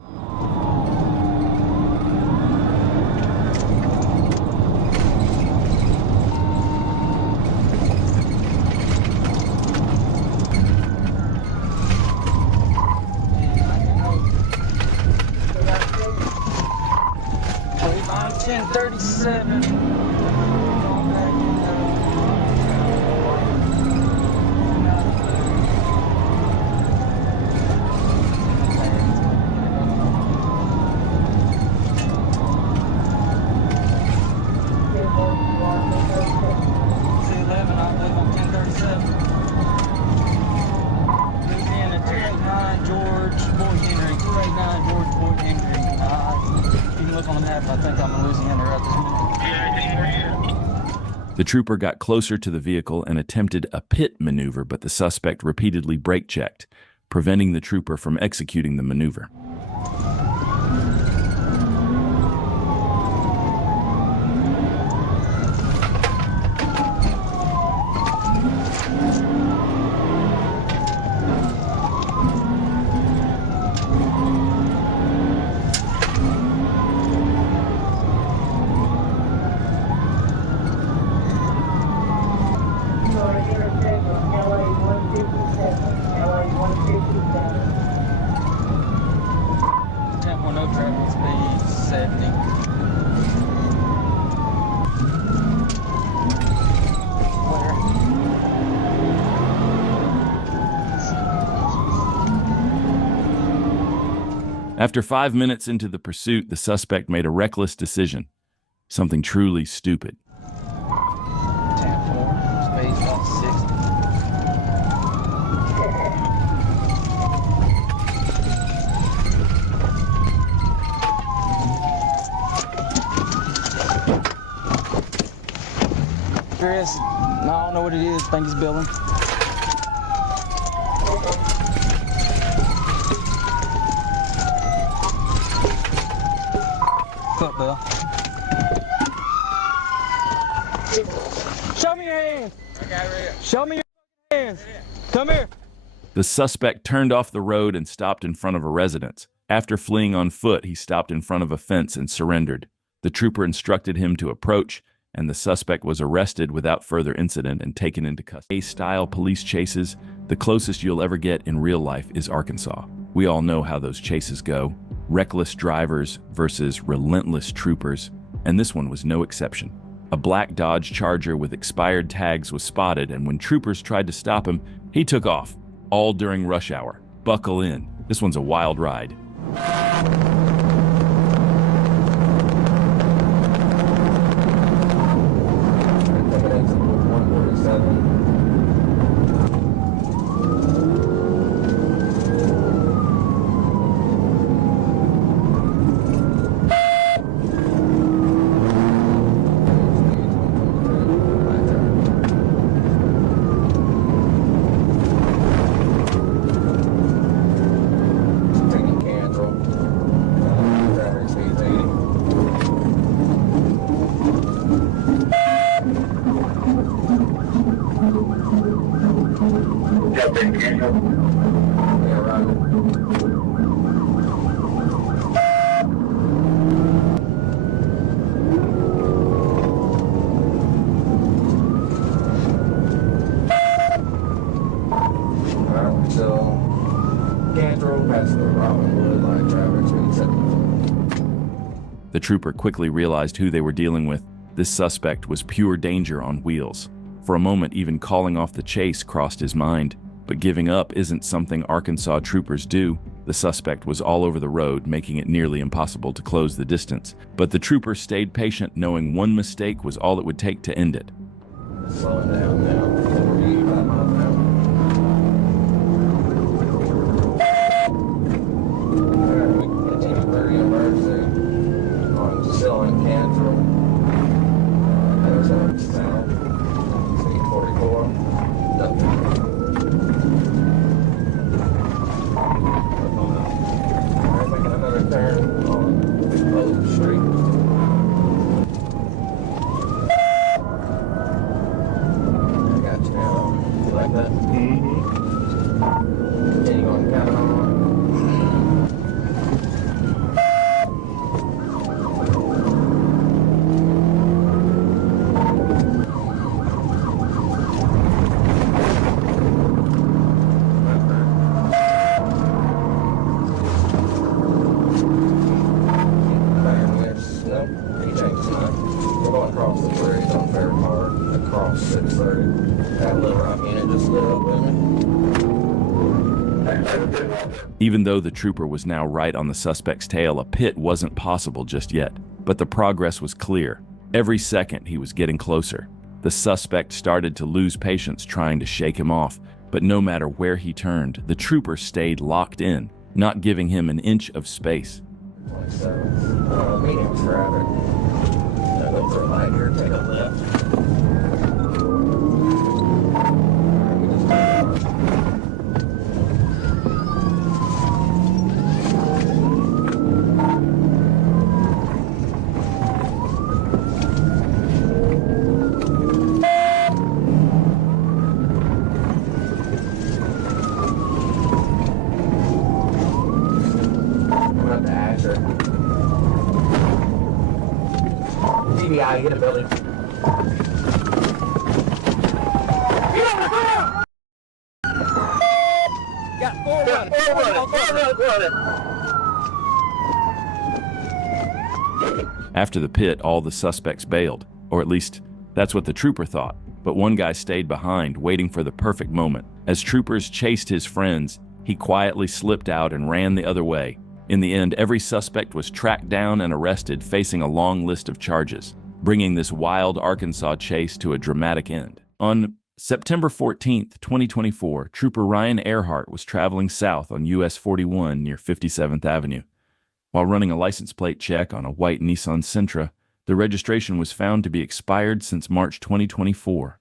The trooper got closer to the vehicle and attempted a pit maneuver, but the suspect repeatedly brake-checked, preventing the trooper from executing the maneuver. After 5 minutes into the pursuit, the suspect made a reckless decision, something truly stupid. Chris. No, I don't know what it is. Think it's billing. What's up, Bill? Show me your hands. I got it right here. Show me your hands. Come here. The suspect turned off the road and stopped in front of a residence. After fleeing on foot, he stopped in front of a fence and surrendered. The trooper instructed him to approach, and the suspect was arrested without further incident and taken into custody. A-style police chases, the closest you'll ever get in real life is Arkansas. We all know how those chases go. Reckless drivers versus relentless troopers, and this one was no exception. A black Dodge Charger with expired tags was spotted, and when troopers tried to stop him, he took off, all during rush hour. Buckle in. This one's a wild ride. The trooper quickly realized who they were dealing with. This suspect was pure danger on wheels. For a moment, even calling off the chase crossed his mind. But giving up isn't something Arkansas troopers do. The suspect was all over the road, making it nearly impossible to close the distance. But the trooper stayed patient, knowing one mistake was all it would take to end it. Slowing down now. 45 miles an hour. Alright, we can continue 30 emergency on selling Cantrell. There's a south. C44. Alright, making another turn on Oak Street. Like that. Continue on coming on. We're going across the bridge on Fair Park, across 630. That little rock unit just lit up with me. Even though the trooper was now right on the suspect's tail, a pit wasn't possible just yet. But the progress was clear. Every second he was getting closer. The suspect started to lose patience trying to shake him off, but no matter where he turned, the trooper stayed locked in, not giving him an inch of space. 27, medium traffic. Go for a light here, take a left. TBI, hit a building. Got four running. After the pit, all the suspects bailed, or at least that's what the trooper thought. But one guy stayed behind, waiting for the perfect moment. As troopers chased his friends, he quietly slipped out and ran the other way. In the end, every suspect was tracked down and arrested, facing a long list of charges, bringing this wild Arkansas chase to a dramatic end. On September 14th, 2024, Trooper Ryan Earhart was traveling south on US 41 near 57th Avenue. While running a license plate check on a white Nissan Sentra, The registration was found to be expired since March 2024.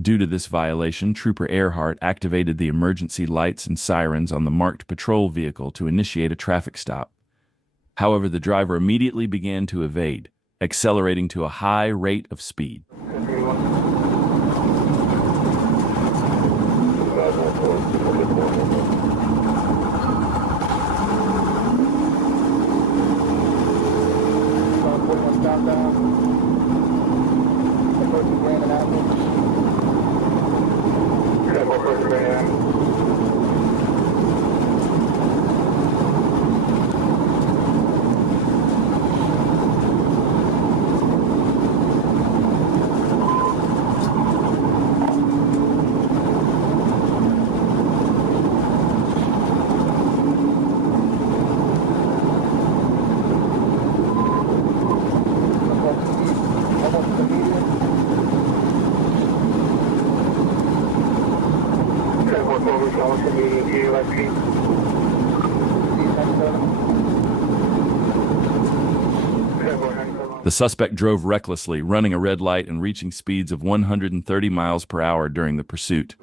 Due to this violation, Trooper Earhart activated the emergency lights and sirens on the marked patrol vehicle to initiate a traffic stop. However, the driver immediately began to evade, accelerating to a high rate of speed. The suspect drove recklessly, running a red light and reaching speeds of 130 miles per hour during the pursuit.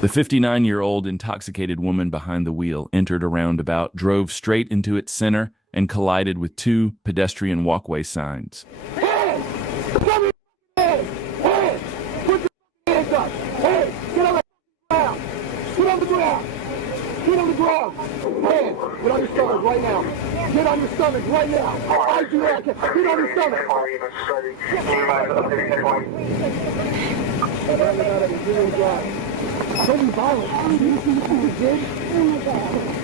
The 59-year-old intoxicated woman behind the wheel entered a roundabout, drove straight into its center, and collided with two pedestrian walkway signs. Hey! Hey! Hey! Put your hands up! Hey! Get on the ground! Get on the ground! Get on the ground! Hands! Get on your stomach right now! Get on your stomach right now! I do that! Get on your stomach! Don't be violent! You see what you did?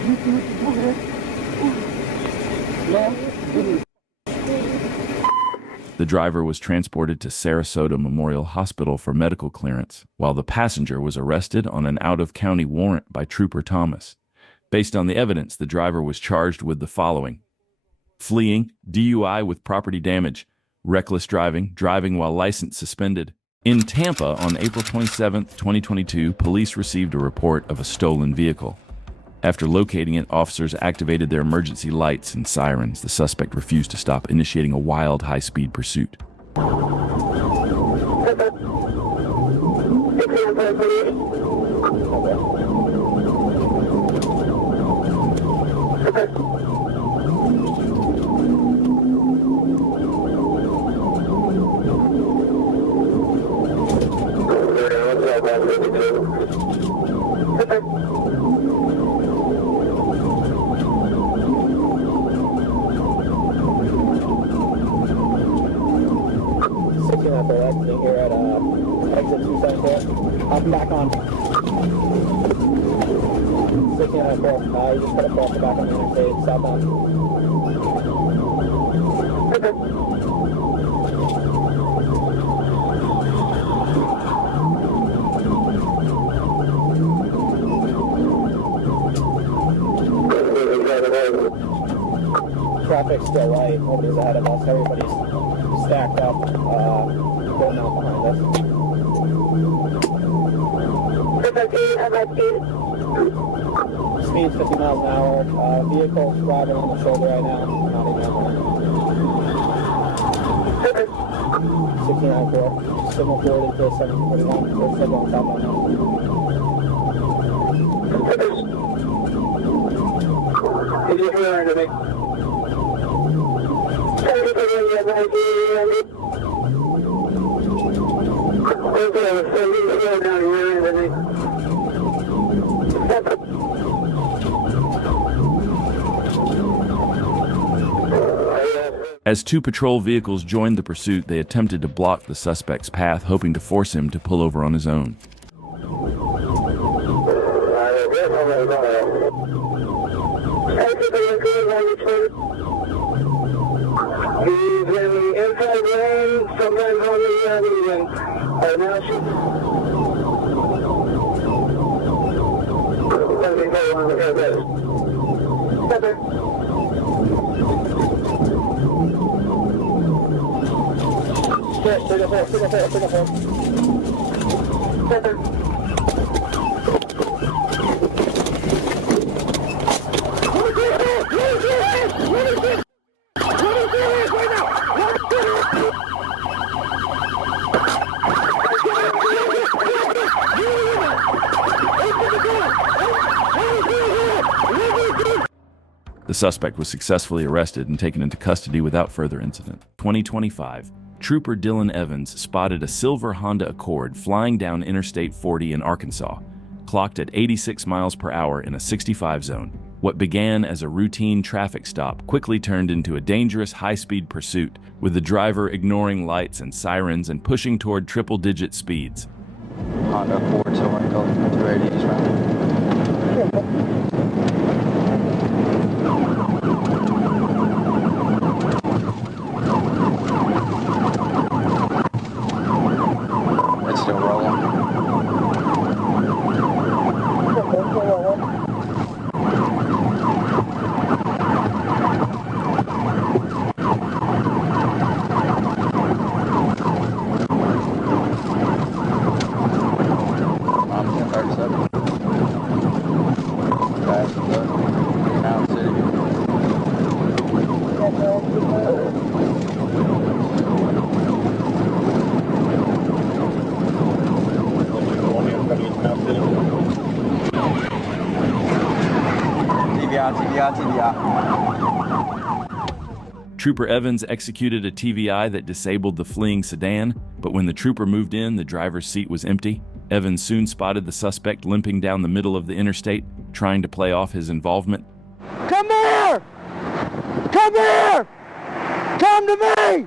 You see what you did? The driver was transported to Sarasota Memorial Hospital for medical clearance, while the passenger was arrested on an out-of-county warrant by Trooper Thomas. Based on the evidence, the driver was charged with the following: fleeing, DUI with property damage, reckless driving, driving while license suspended. In Tampa, on April 27, 2022, police received a report of a stolen vehicle. After locating it, officers activated their emergency lights and sirens. The suspect refused to stop, initiating a wild, high-speed pursuit. Here at exit 274. I'll be back on. 1604. You just got to cross the back on the interstate southbound. Traffic's still light. Nobody's ahead of us. Everybody's stacked up. Going out behind us. Speed's 50 miles an hour. Vehicle driving on the shoulder right now. Not even on 1694. Signal forward into 741. We're still going southbound now. Did you hear anything? As two patrol vehicles joined the pursuit, they attempted to block the suspect's path, hoping to force him to pull over on his own. He's in the inside lane, sometimes on the lane. Now she's... Let me go on the this. Okay. Take a hold. Okay. The suspect was successfully arrested and taken into custody without further incident. 2025, Trooper Dylan Evans spotted a silver Honda Accord flying down Interstate 40 in Arkansas, clocked at 86 miles per hour in a 65 zone. What began as a routine traffic stop quickly turned into a dangerous high-speed pursuit, with the driver ignoring lights and sirens and pushing toward triple-digit speeds. Honda Accord, so we're going 280 each round. It's still rolling. Trooper Evans executed a TVI that disabled the fleeing sedan, but when the trooper moved in, the driver's seat was empty. Evans soon spotted the suspect limping down the middle of the interstate, trying to play off his involvement. Come here! Come here! Come to me!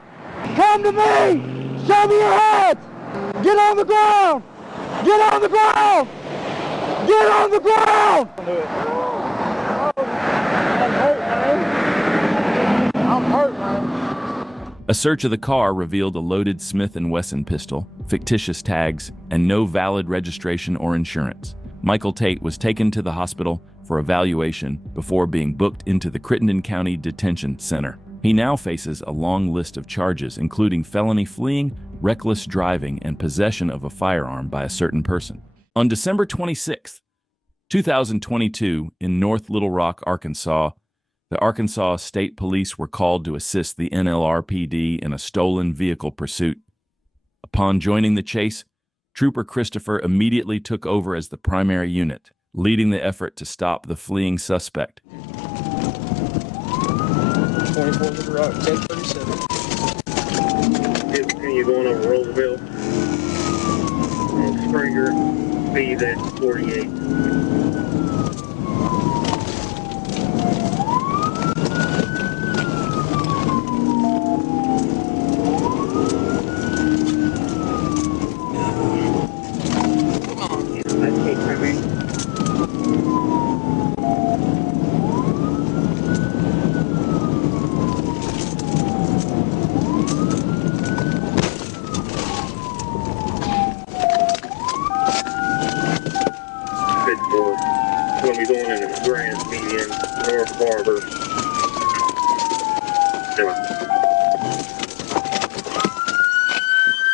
Come to me! Show me your hands! Get on the ground! Get on the ground! Get on the ground! I'm hurt, man. A search of the car revealed a loaded Smith & Wesson pistol, fictitious tags, and no valid registration or insurance. Michael Tate was taken to the hospital for evaluation before being booked into the Crittenden County Detention Center. He now faces a long list of charges, including felony fleeing, reckless driving, and possession of a firearm by a certain person. On December 26, 2022, in North Little Rock, Arkansas, the Arkansas State Police were called to assist the NLRPD in a stolen vehicle pursuit. Upon joining the chase, Trooper Christopher immediately took over as the primary unit, leading the effort to stop the fleeing suspect. 24 Little Rock, 1037. Continue going over Roosevelt. Springer, speed at 48. Going to be going in the Grand Median, North Harbor.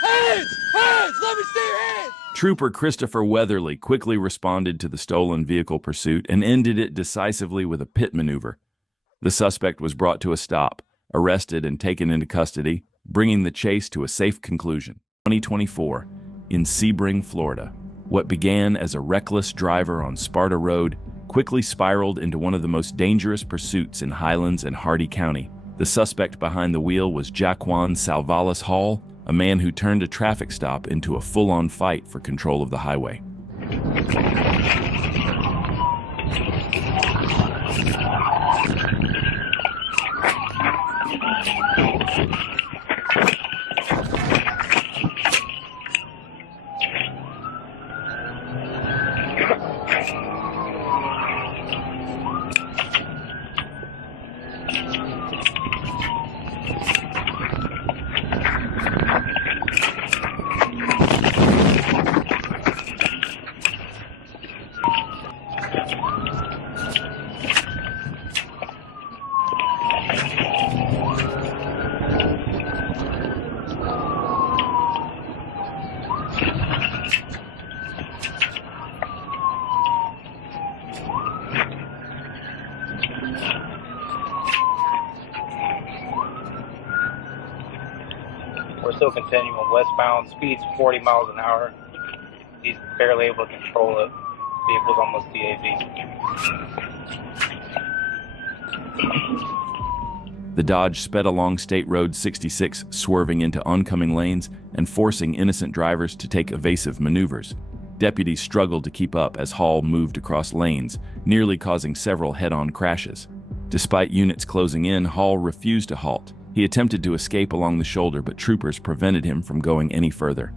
Hands! Hands! Let me see your hands! Trooper Christopher Weatherly quickly responded to the stolen vehicle pursuit and ended it decisively with a pit maneuver. The suspect was brought to a stop, arrested, and taken into custody, bringing the chase to a safe conclusion. 2024, in Sebring, Florida. What began as a reckless driver on Sparta Road quickly spiraled into one of the most dangerous pursuits in Highlands and Hardy County. The suspect behind the wheel was Jaquan Salvalis Hall, a man who turned a traffic stop into a full-on fight for control of the highway. We're still continuing westbound, speeds 40 miles an hour. He's barely able to control it. Vehicle's almost DAV. The Dodge sped along State Road 66, swerving into oncoming lanes and forcing innocent drivers to take evasive maneuvers. Deputies struggled to keep up as Hall moved across lanes, nearly causing several head-on crashes. Despite units closing in, Hall refused to halt. He attempted to escape along the shoulder, but troopers prevented him from going any further.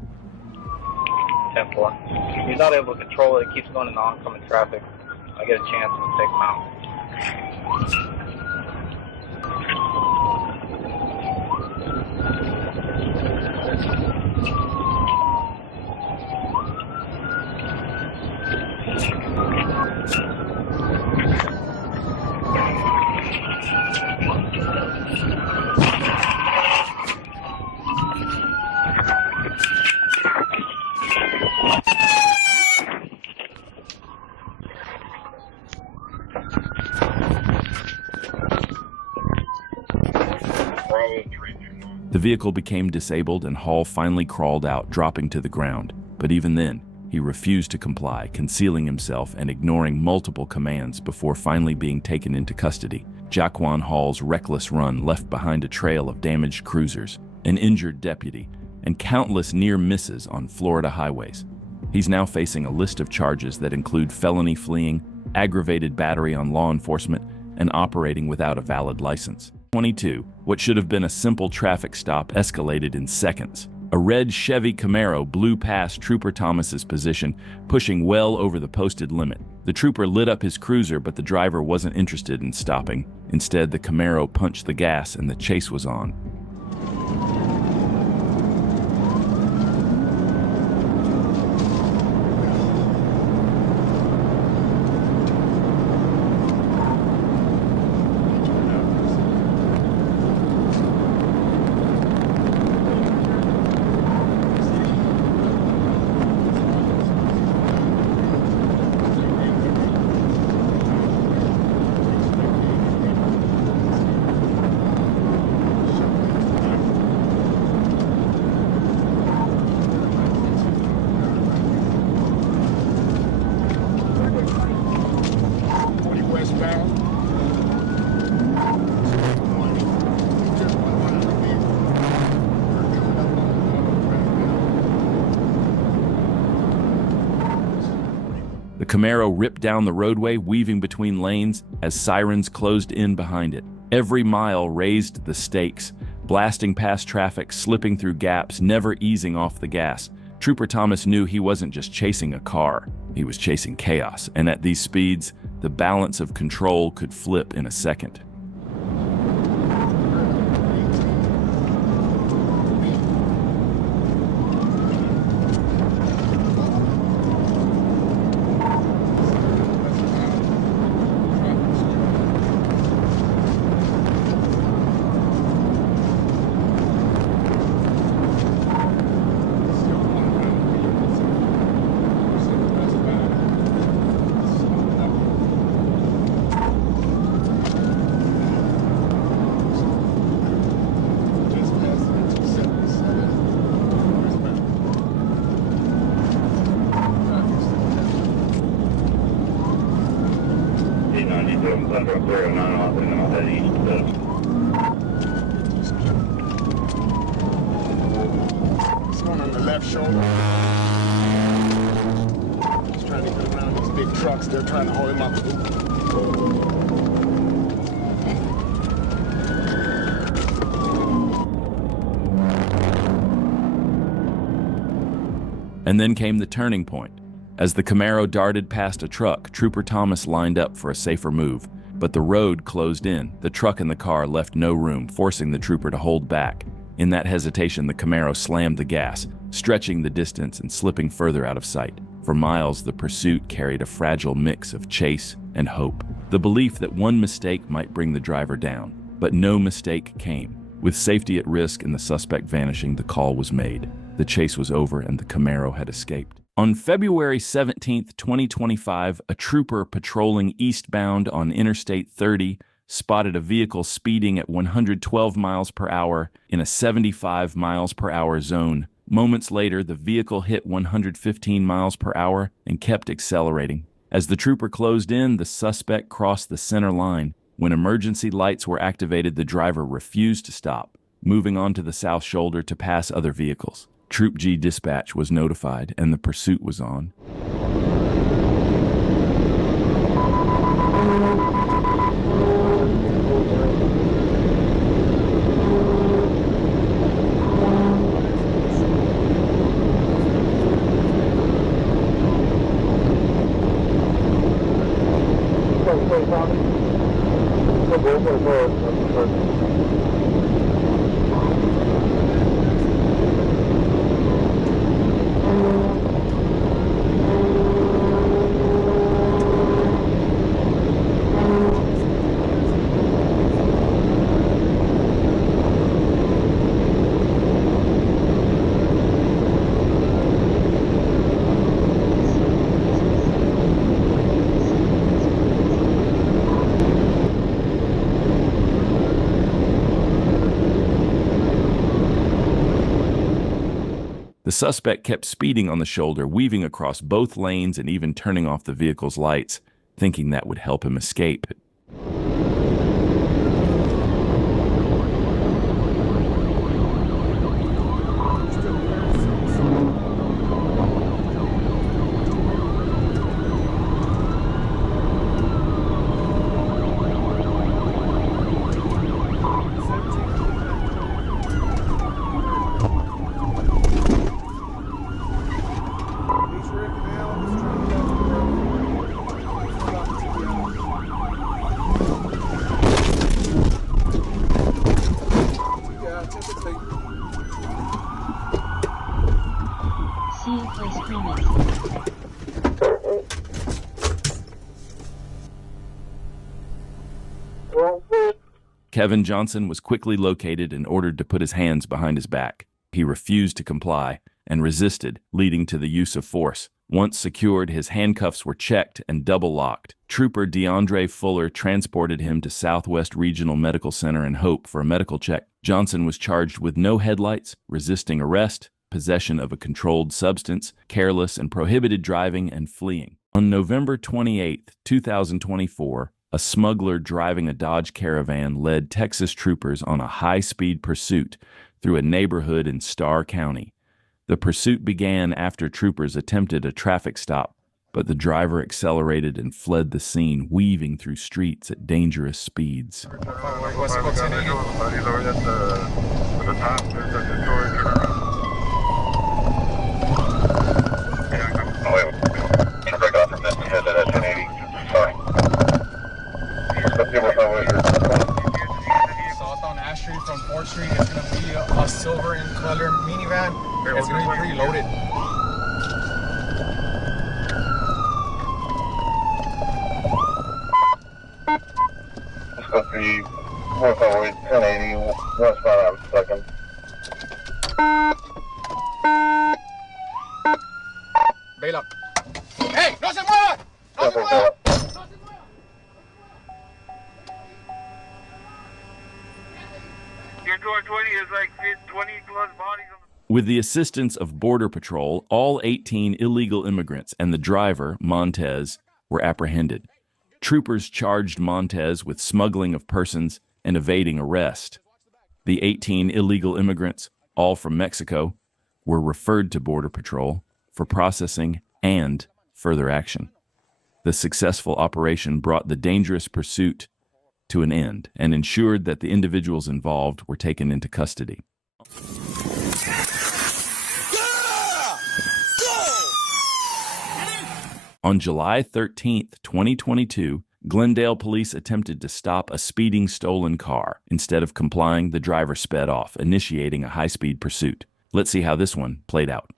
10-4. He's not able to control it. It keeps going into oncoming traffic. I get a chance to take him out. The vehicle became disabled and Hall finally crawled out, dropping to the ground. But even then, he refused to comply, concealing himself and ignoring multiple commands before finally being taken into custody. Jaquan Hall's reckless run left behind a trail of damaged cruisers, an injured deputy, and countless near misses on Florida highways. He's now facing a list of charges that include felony fleeing, aggravated battery on law enforcement, and operating without a valid license. 22, what should have been a simple traffic stop escalated in seconds. A red Chevy Camaro blew past Trooper Thomas's position, pushing well over the posted limit. The trooper lit up his cruiser, but the driver wasn't interested in stopping. Instead, the Camaro punched the gas and the chase was on. The Camaro ripped down the roadway, weaving between lanes as sirens closed in behind it. Every mile raised the stakes, blasting past traffic, slipping through gaps, never easing off the gas. Trooper Thomas knew he wasn't just chasing a car, he was chasing chaos, and at these speeds, the balance of control could flip in a second. Someone on the left shoulder. He's trying to get around these big trucks. They're trying to hold him up. And then came the turning point. As the Camaro darted past a truck, Trooper Thomas lined up for a safer move, but the road closed in. The truck and the car left no room, forcing the trooper to hold back. In that hesitation, the Camaro slammed the gas, stretching the distance and slipping further out of sight. For miles, the pursuit carried a fragile mix of chase and hope, the belief that one mistake might bring the driver down. But no mistake came. With safety at risk and the suspect vanishing, the call was made. The chase was over and the Camaro had escaped. On February 17, 2025, a trooper patrolling eastbound on Interstate 30 spotted a vehicle speeding at 112 miles per hour in a 75 miles per hour zone. Moments later, the vehicle hit 115 miles per hour and kept accelerating. As the trooper closed in, the suspect crossed the center line. When emergency lights were activated, the driver refused to stop, moving on to the south shoulder to pass other vehicles. Troop G dispatch was notified and the pursuit was on. The suspect kept speeding on the shoulder, weaving across both lanes and even turning off the vehicle's lights, thinking that would help him escape. Kevin Johnson was quickly located and ordered to put his hands behind his back. He refused to comply and resisted, leading to the use of force. Once secured, his handcuffs were checked and double-locked. Trooper DeAndre Fuller transported him to Southwest Regional Medical Center in Hope for a medical check. Johnson was charged with no headlights, resisting arrest, possession of a controlled substance, careless and prohibited driving, and fleeing. On November 28, 2024, a smuggler driving a Dodge Caravan led Texas troopers on a high-speed pursuit through a neighborhood in Starr County. The pursuit began after troopers attempted a traffic stop, but the driver accelerated and fled the scene, weaving through streets at dangerous speeds. South on Ash Street from 4th Street. It's going to be a silver in color minivan. It's going to be pretty loaded. It's going to be 1080 westbound on 2nd. Bail up. Hey, no se muevan! No se muevan! Your door 20 is like 20 plus bodies on the... With the assistance of Border Patrol, all 18 illegal immigrants and the driver, Montez, were apprehended. Troopers charged Montez with smuggling of persons and evading arrest. The 18 illegal immigrants, all from Mexico, were referred to Border Patrol for processing and further action. The successful operation brought the dangerous pursuit to an end and ensured that the individuals involved were taken into custody. On July 13th, 2022, Glendale police attempted to stop a speeding stolen car. Instead of complying, the driver sped off, initiating a high-speed pursuit. Let's see how this one played out.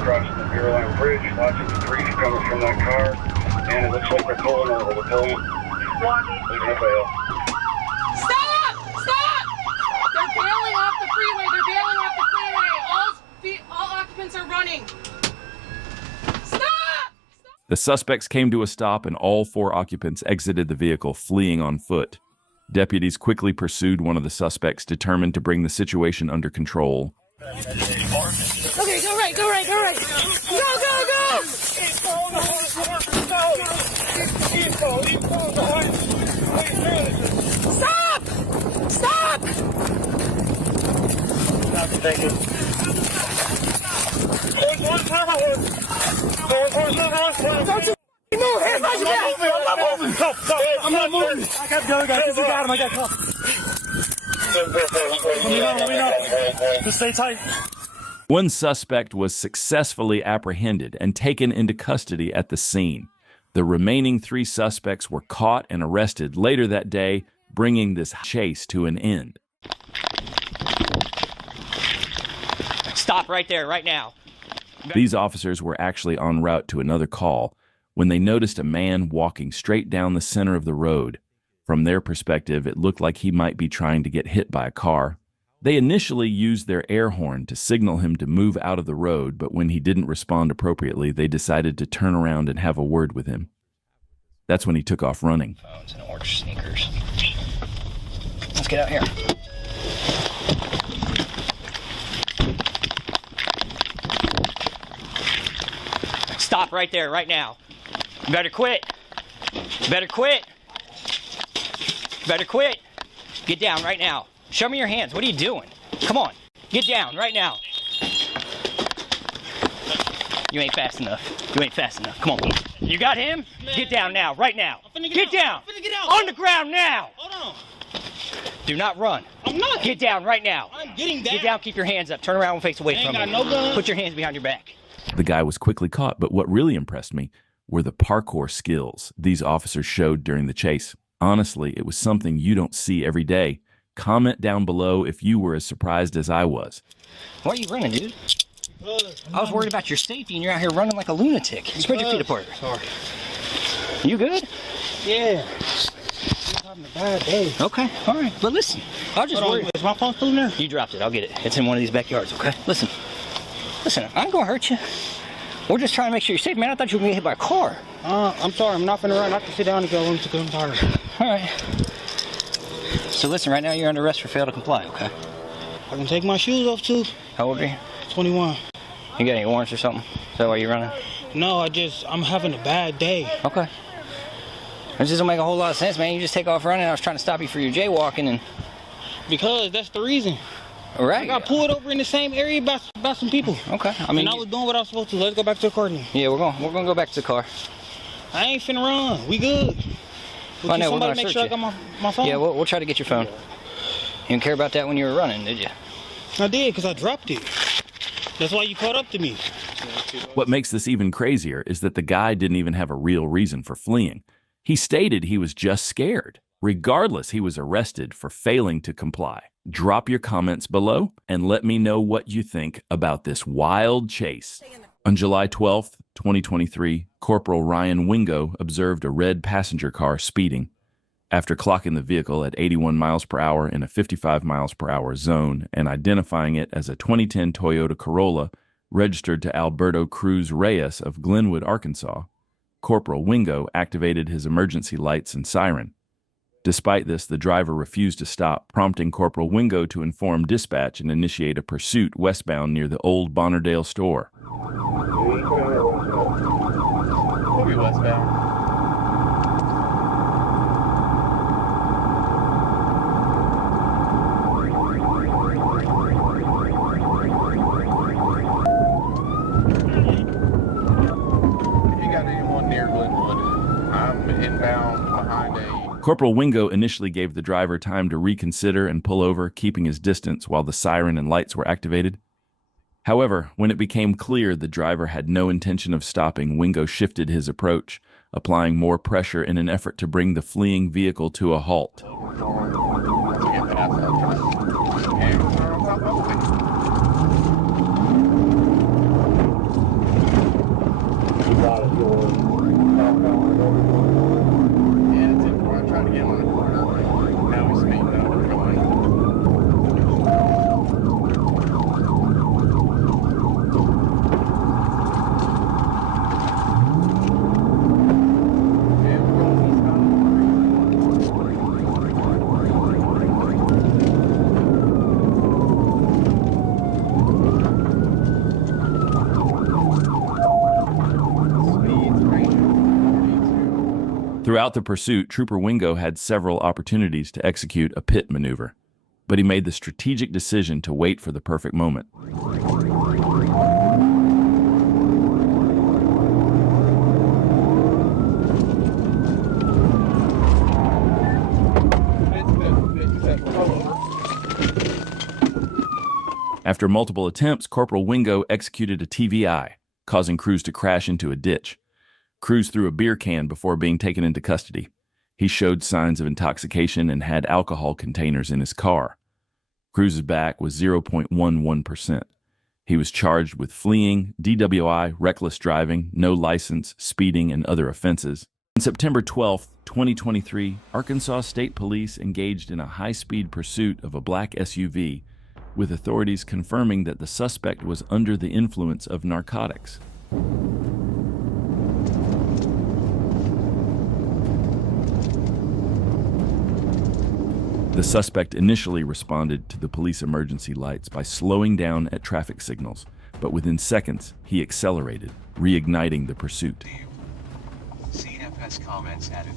Crossing the MELON bridge, lots of debris coming from that car, and it looks like they're pulling over the building. Leaving a bail. Stop! Stop! They're bailing off the freeway. They're bailing off the freeway. All occupants are running. Stop! The suspects came to a stop and all 4 occupants exited the vehicle, fleeing on foot. Deputies quickly pursued one of the suspects, determined to bring the situation under control. Okay, go right, go right, go right. Go, go, go! Stop! Stop! Thank you. Don't you move! Hands behind your back! I'm not moving! I'm not moving! I got the other guy. This is got him. I got caught. Let me know. Just stay tight. One suspect was successfully apprehended and taken into custody at the scene. The remaining 3 suspects were caught and arrested later that day, bringing this chase to an end. Stop right there, right now. These officers were actually en route to another call when they noticed a man walking straight down the center of the road. From their perspective, it looked like he might be trying to get hit by a car. They initially used their air horn to signal him to move out of the road, but when he didn't respond appropriately, they decided to turn around and have a word with him. That's when he took off running. Phones and orange sneakers. Let's get out here. Stop right there, right now. You better quit. You better quit. You better quit. Get down right now. Show me your hands. What are you doing? Come on. Get down right now. You ain't fast enough. You ain't fast enough. Come on. You got him? Get down now. Right now. Get down. On the ground now. Hold on. Do not run. I'm not. Get down right now. I'm getting down. Get down. Keep your hands up. Turn around and face away from me. No gun. Put your hands behind your back. The guy was quickly caught, but what really impressed me were the parkour skills these officers showed during the chase. Honestly, it was something you don't see every day. Comment down below if you were as surprised as I was. Why are you running, dude? I was worried about your safety, and you're out here running like a lunatic. Spread your feet apart. Sorry. You good? Yeah. I'm having a bad day. Okay, all right. But listen, I was just worried. Is my phone still in there? You dropped it. I'll get it. It's in one of these backyards, okay? Listen, I ain't gonna hurt you. We're just trying to make sure you're safe, man. I thought you were gonna get hit by a car. I'm sorry. I'm not gonna run. I have to sit down and go. I'm tired. All right. So listen, right now you're under arrest for fail to comply, okay? I can take my shoes off too. How old are you? 21. You got any warrants or something? Is that why you're running? No, I'm having a bad day. Okay. It just don't make a whole lot of sense, man. You just take off running. I was trying to stop you for your jaywalking and... Because that's the reason. All right. I got pulled over in the same area by some people. Okay. I was doing what I was supposed to. Let's go back to the car now. Yeah, we're gonna go back to the car. I ain't finna run. We good. Well, no, somebody make sure I got my phone? Yeah, we'll try to get your phone. You didn't care about that when you were running, did you? I did, because I dropped it. That's why you caught up to me. What makes this even crazier is that the guy didn't even have a real reason for fleeing. He stated he was just scared. Regardless, he was arrested for failing to comply. Drop your comments below and let me know what you think about this wild chase. On July 12th, 2023, Corporal Ryan Wingo observed a red passenger car speeding. After clocking the vehicle at 81 miles per hour in a 55 miles per hour zone and identifying it as a 2010 Toyota Corolla registered to Alberto Cruz Reyes of Glenwood, Arkansas, Corporal Wingo activated his emergency lights and siren. Despite this, the driver refused to stop, prompting Corporal Wingo to inform dispatch and initiate a pursuit westbound near the old Bonnerdale store. We'll be westbound. Corporal Wingo initially gave the driver time to reconsider and pull over, keeping his distance while the siren and lights were activated. However, when it became clear the driver had no intention of stopping, Wingo shifted his approach, applying more pressure in an effort to bring the fleeing vehicle to a halt. Throughout the pursuit, Trooper Wingo had several opportunities to execute a pit maneuver, but he made the strategic decision to wait for the perfect moment. After multiple attempts, Corporal Wingo executed a TVI, causing Cruz to crash into a ditch. Cruz threw a beer can before being taken into custody. He showed signs of intoxication and had alcohol containers in his car. Cruz's back was 0.11%. He was charged with fleeing, DWI, reckless driving, no license, speeding, and other offenses. On September 12, 2023, Arkansas State Police engaged in a high-speed pursuit of a black SUV, with authorities confirming that the suspect was under the influence of narcotics. The suspect initially responded to the police emergency lights by slowing down at traffic signals, but within seconds, he accelerated, reigniting the pursuit. CFS comments added.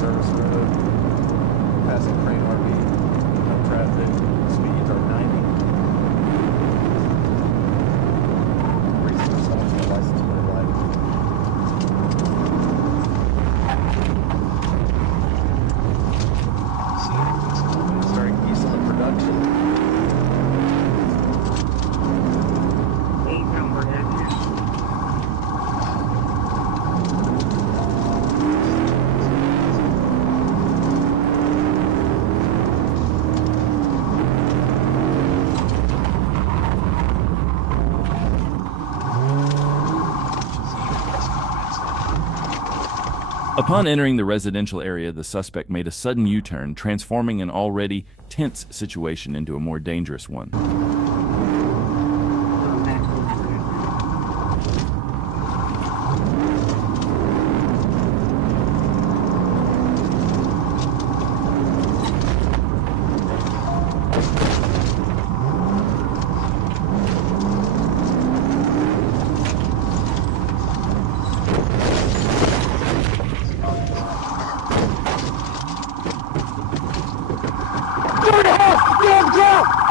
Service road, passing Crane RV, no traffic, speeds are 90. Reason for stopping the license plate light. Starting Eastland production. Upon entering the residential area, the suspect made a sudden U-turn, transforming an already tense situation into a more dangerous one.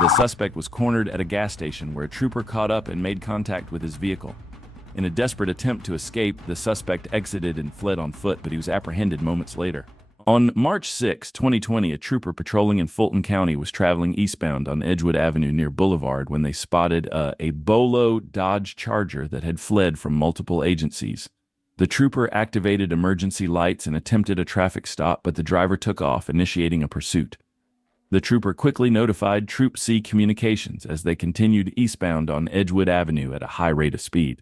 The suspect was cornered at a gas station where a trooper caught up and made contact with his vehicle. In a desperate attempt to escape, the suspect exited and fled on foot, but he was apprehended moments later. On March 6, 2020, a trooper patrolling in Fulton County was traveling eastbound on Edgewood Avenue near Boulevard when they spotted a Bolo Dodge Charger that had fled from multiple agencies. The trooper activated emergency lights and attempted a traffic stop, but the driver took off, initiating a pursuit. The trooper quickly notified Troop C Communications as they continued eastbound on Edgewood Avenue at a high rate of speed.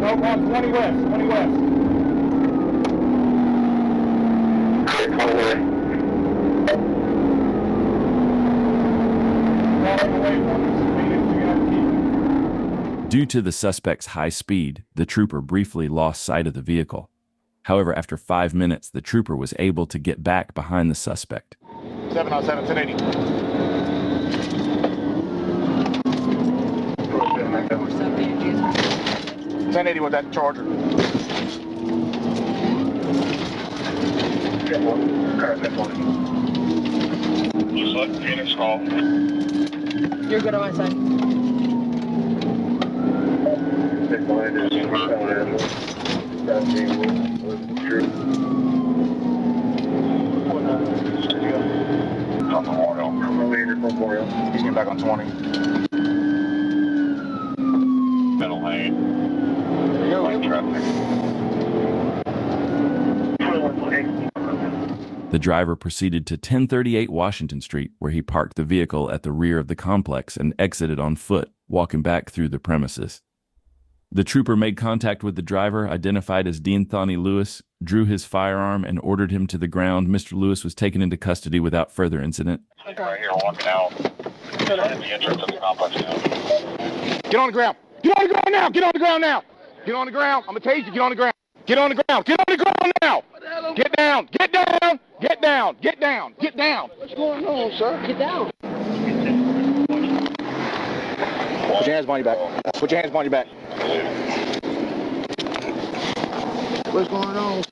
No, 20 west, 20 west. Due to the suspect's high speed, the trooper briefly lost sight of the vehicle. However, after 5 minutes, the trooper was able to get back behind the suspect. 707, 1080. 1080 with that charger. Just let Phoenix call. You're good on my side. He's getting back on 20. Middle lane. The driver proceeded to 1038 Washington Street, where he parked the vehicle at the rear of the complex and exited on foot, walking back through the premises. The trooper made contact with the driver, identified as Dean Thonny Lewis, drew his firearm, and ordered him to the ground. Mr. Lewis was taken into custody without further incident. Right here, walking out. At the entrance of the complex now. Get on the ground. Get on the ground now. Get on the ground now. Get on the ground. I'm gonna tase you. Get on the ground. Get on the ground. Get on the ground now. Get down. Get down. Get down. Get down. Get down. What's going on, sir? Get down. Put your hands behind your back. Put your hands behind your back. What's going on, sir?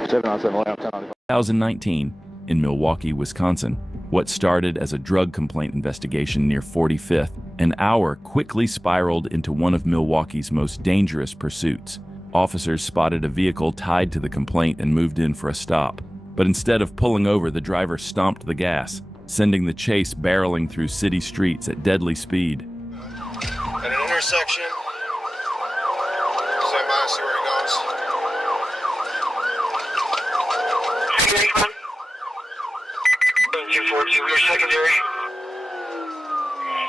In 2019, in Milwaukee, Wisconsin, what started as a drug complaint investigation near 45th, an hour quickly spiraled into one of Milwaukee's most dangerous pursuits. Officers spotted a vehicle tied to the complaint and moved in for a stop. But instead of pulling over, the driver stomped the gas, sending the chase barreling through city streets at deadly speed. At an intersection, stand by, see where he goes. 242, rear secondary.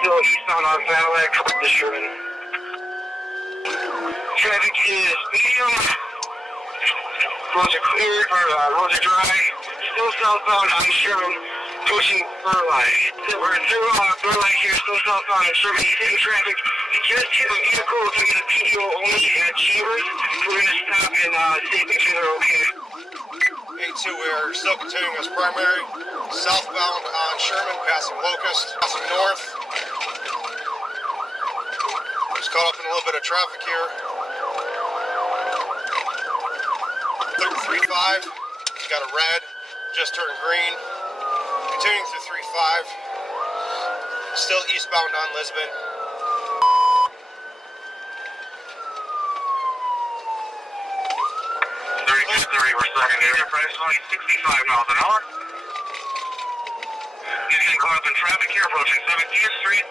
Still eastbound on Cadillac, Sherman. Traffic is medium. Roads are clear, roads are dry. Still southbound on Sherman, pushing Burleigh. We're through Burleigh here, still southbound on Sherman. He's hitting traffic. He just hit a vehicle to get a PDO only at Chambers. We're going to stop and see if they're okay. 82, we are still continuing as primary. Southbound on Sherman, passing Locust, passing north. Just caught up in a little bit of traffic here. 35, got a red, just turned green. Continuing through 35. Still eastbound on Lisbon. We're secondary, approximately 65 miles an hour. He's getting caught up in traffic here, approaching 17th Street.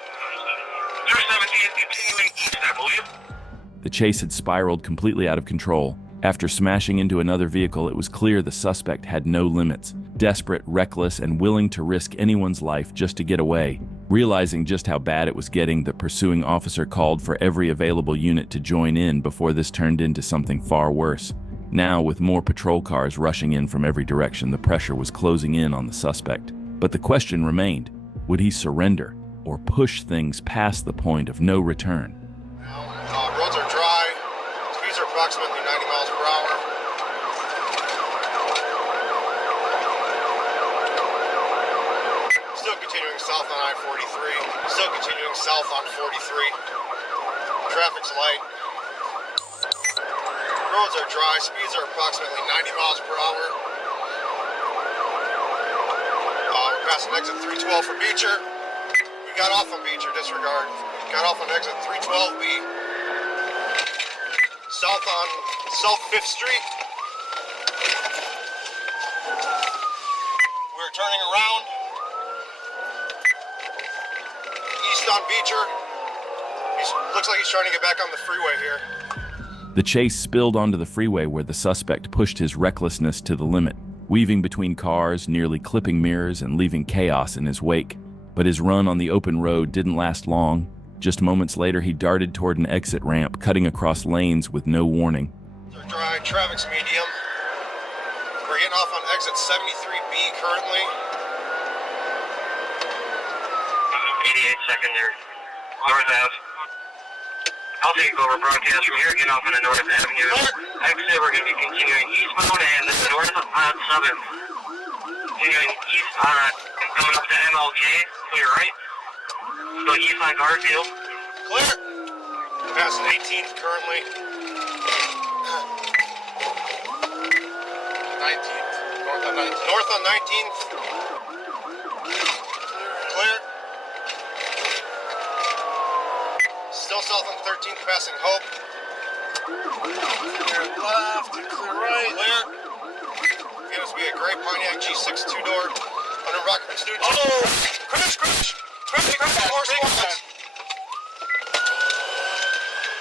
Through 17th, continuing east, I believe. The chase had spiraled completely out of control. After smashing into another vehicle, it was clear the suspect had no limits. Desperate, reckless, and willing to risk anyone's life just to get away. Realizing just how bad it was getting, the pursuing officer called for every available unit to join in before this turned into something far worse. Now, with more patrol cars rushing in from every direction, the pressure was closing in on the suspect. But the question remained, would he surrender or push things past the point of no return? Roads are dry. Speeds are approximately 90 miles per hour. south on 43. Traffic's light. Roads are dry. Speeds are approximately 90 miles per hour. We're passing exit 312 for Beecher. We got off on Beecher, disregard. Got off on exit 312B. South on South 5th Street. We're turning around. East on Beecher. Looks like he's trying to get back on the freeway here. The chase spilled onto the freeway where the suspect pushed his recklessness to the limit, weaving between cars, nearly clipping mirrors and leaving chaos in his wake. But his run on the open road didn't last long. Just moments later, he darted toward an exit ramp, cutting across lanes with no warning. Dry, traffic's medium. We're getting off on exit 73B currently. 88 secondary. North Ave. I'll take over broadcast from here, getting off on the North Avenue. Exit, we're going to be continuing eastbound and north on 7th. Continuing east on, coming up to MLK, clear right. Go east on Garfield. Clear. Passing 18th currently. 19th. North on 19th. North on 19th. Clear. Still south on 13th, passing Hope. Clear left, clear right. Clear. Going to be a great Pontiac G6 two-door. Under Rock Stu. Oh! Crash! Crash! Crash! Crash! Horse squads.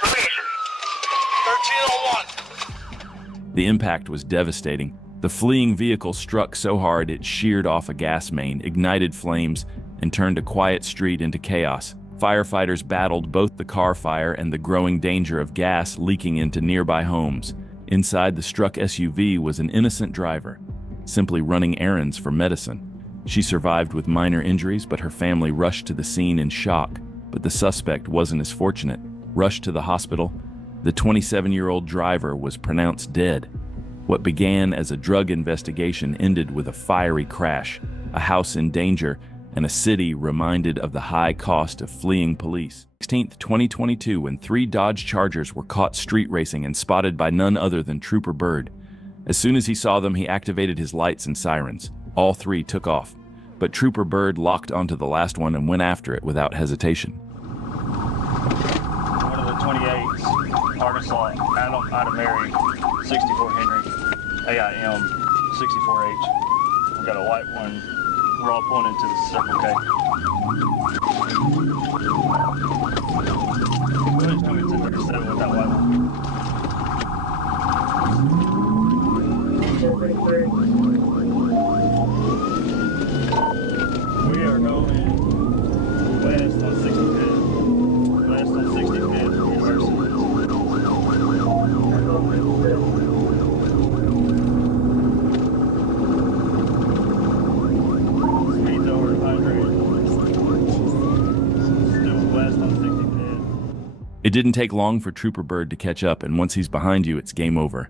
1301. The impact was devastating. The fleeing vehicle struck so hard it sheared off a gas main, ignited flames, and turned a quiet street into chaos. Firefighters battled both the car fire and the growing danger of gas leaking into nearby homes. Inside the struck SUV was an innocent driver, simply running errands for medicine. She survived with minor injuries, but her family rushed to the scene in shock. But the suspect wasn't as fortunate. Rushed to the hospital, the 27-year-old driver was pronounced dead. What began as a drug investigation ended with a fiery crash, a house in danger, and a city reminded of the high cost of fleeing police. 16th, 2022, when 3 Dodge Chargers were caught street racing and spotted by none other than Trooper Bird. As soon as he saw them, he activated his lights and sirens. All 3 took off, but Trooper Bird locked onto the last one and went after it without hesitation. One of the 28s, Arkansas, Ida Mary, 64 Henry, AIM, 64H. We've got a white one. We're all pulling into the Circle K. Who's coming to 37 with that white one? We are going west on 65th. West on 65th, University. It didn't take long for Trooper Bird to catch up, and once he's behind you, it's game over.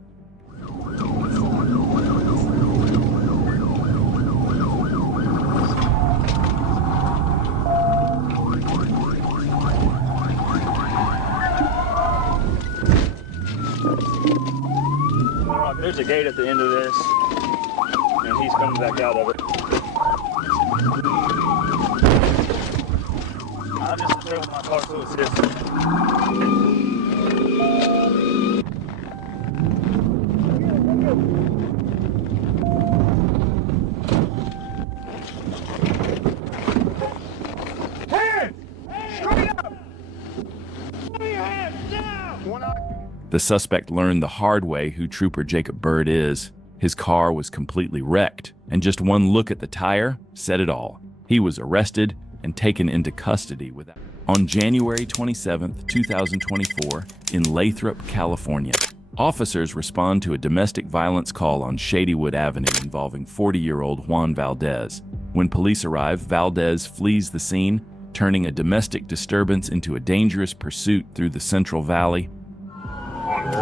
There's a gate at the end of this, and he's coming back out of it. I'll just throw my car to assist. Hands! Straight up! Put your hands down! The suspect learned the hard way who Trooper Jacob Bird is. His car was completely wrecked, and just one look at the tire said it all. He was arrested and taken into custody on January 27, 2024, in Lathrop, California. Officers respond to a domestic violence call on Shadywood Avenue involving 40-year-old Juan Valdez. When police arrive, Valdez flees the scene, turning a domestic disturbance into a dangerous pursuit through the Central Valley. It's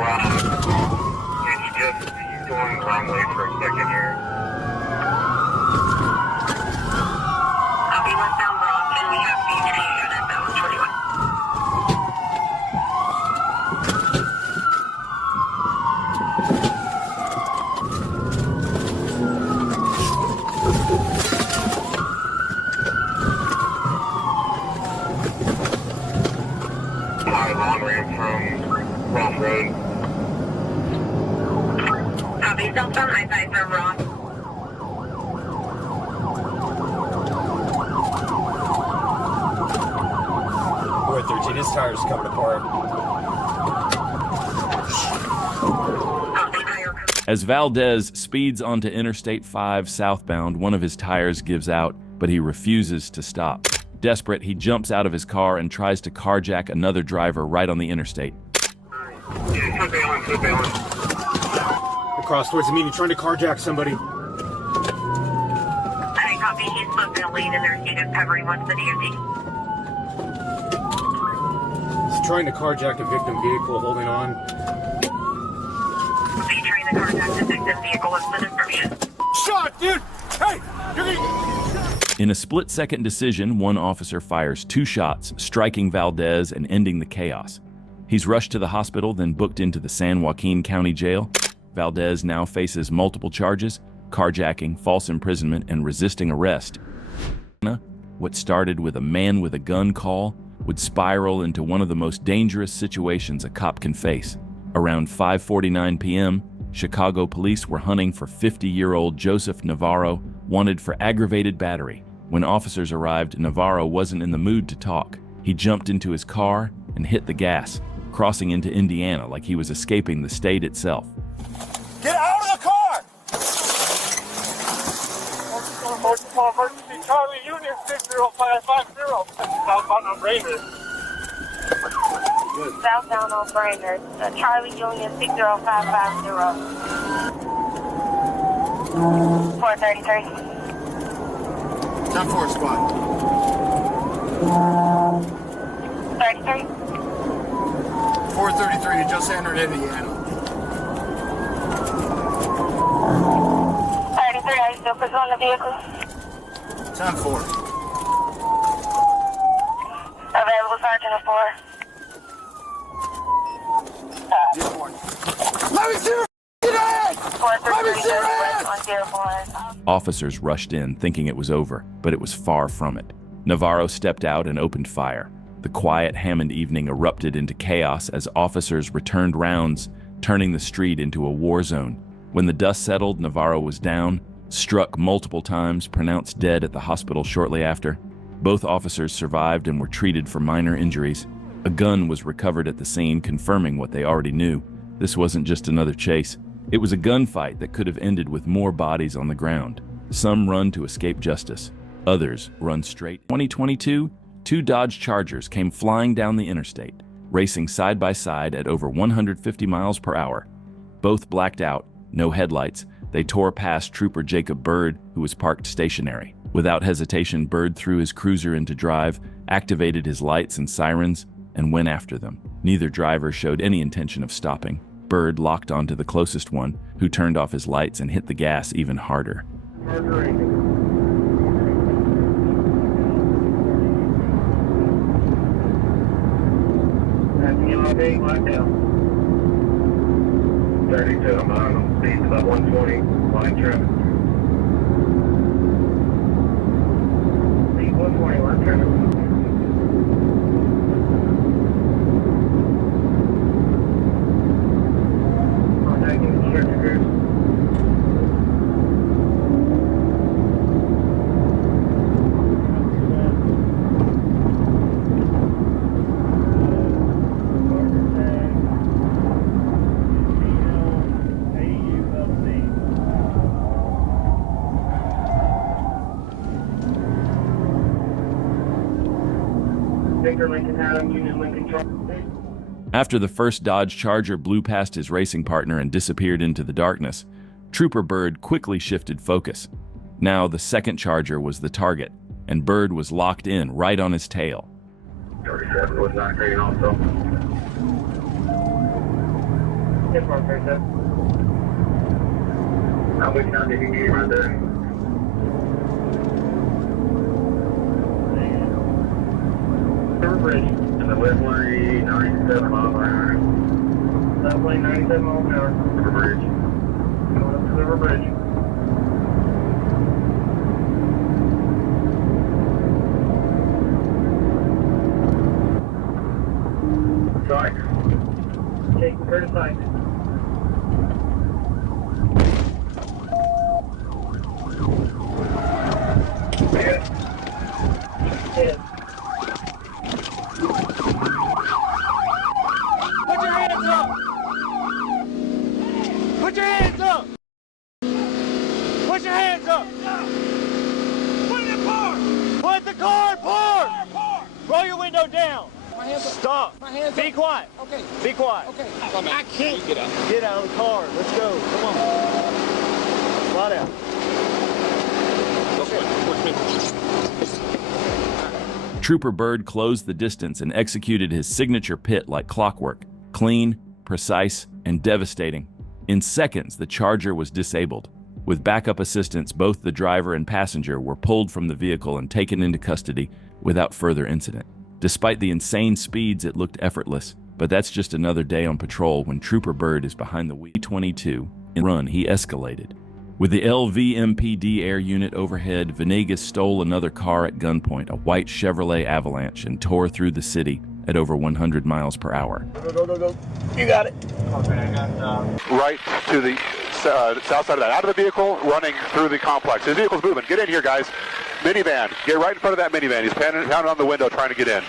just going wrong way for a second here. Copy westbound Bronx, and we have BJ at 21. on ramp from Ross Road. Copy, southbound I-5 from Ross. Boy, 13, his tire's coming apart. As Valdez speeds onto Interstate 5 southbound, one of his tires gives out, but he refuses to stop. Desperate, he jumps out of his car and tries to carjack another driver right on the interstate. Across towards the median, trying to carjack somebody. I copy, he's booked in a lane and there's units covering one for the DMV. He's trying to carjack a victim vehicle, holding on. Be trying to carjack the victim vehicle. What's the description? Shot, dude! Hey! In a split-second decision, one officer fires 2 shots, striking Valdez and ending the chaos. He's rushed to the hospital, then booked into the San Joaquin County Jail. Valdez now faces multiple charges: carjacking, false imprisonment, and resisting arrest. What started with a man with a gun call would spiral into one of the most dangerous situations a cop can face. Around 5:49 p.m., Chicago police were hunting for 50-year-old Joseph Navarro, wanted for aggravated battery. When officers arrived, Navarro wasn't in the mood to talk. He jumped into his car and hit the gas, crossing into Indiana like he was escaping the state itself. Get out of the car! Emergency Charlie Union 60550. Southbound on Brainerd. Southbound on Brainerd. Charlie Union 60550. 433. 10-4 squad. 33. 433 just entered Indiana. 33, are you still pursuing the vehicle? 10-4. Available Sergeant at 4. Let me see your ass! Let me see your ass! Officers rushed in, thinking it was over, but it was far from it. Navarro stepped out and opened fire. The quiet Hammond evening erupted into chaos as officers returned rounds, turning the street into a war zone. When the dust settled, Navarro was down, struck multiple times, pronounced dead at the hospital shortly after. Both officers survived and were treated for minor injuries. A gun was recovered at the scene, confirming what they already knew. This wasn't just another chase. It was a gunfight that could have ended with more bodies on the ground. Some run to escape justice. Others run straight. 2022, 2 Dodge Chargers came flying down the interstate, racing side by side at over 150 miles per hour. Both blacked out, no headlights. They tore past Trooper Jacob Bird, who was parked stationary. Without hesitation, Bird threw his cruiser into drive, activated his lights and sirens, and went after them. Neither driver showed any intention of stopping. Bird locked onto the closest one, who turned off his lights and hit the gas even harder. That's MIB, lockdown. 32, I'm on speeds about 120, line traffic. Speed 120, line traffic. Contacting the structure group. After the first Dodge Charger blew past his racing partner and disappeared into the darkness, Trooper Bird quickly shifted focus. Now the second Charger was the target, and Bird was locked in right on his tail. 37 was not green also. Yes, Mark, 37. How much time did you get right there? River Bridge. And the wind lane 97 miles an hour. South lane 97 miles an hour. River Bridge. Going up to the River Bridge. Sorry. Taking clear sight. Put your hands up! Put your hands up! Put your hands up! Put in the car! Put the car! Pour! Roll your window down! My hands up. Stop! My hands Be up. Quiet! Okay. Be quiet! Okay. I can't get out. Get out of the car. Let's go. Come on. Slide out. Trooper Bird closed the distance and executed his signature pit like clockwork. Clean, precise, and devastating. In seconds, the Charger was disabled. With backup assistance, both the driver and passenger were pulled from the vehicle and taken into custody without further incident. Despite the insane speeds, it looked effortless. But that's just another day on patrol when Trooper Bird is behind the wheel. 22 in run, he escalated. With the LVMPD air unit overhead, Venegas stole another car at gunpoint, a white Chevrolet Avalanche, and tore through the city at over 100 miles per hour. Go. You got it. Right to the south side of that. Out of the vehicle, running through the complex. His vehicle's moving. Get in here, guys. Minivan. Get right in front of that minivan. He's pounding on the window trying to get in.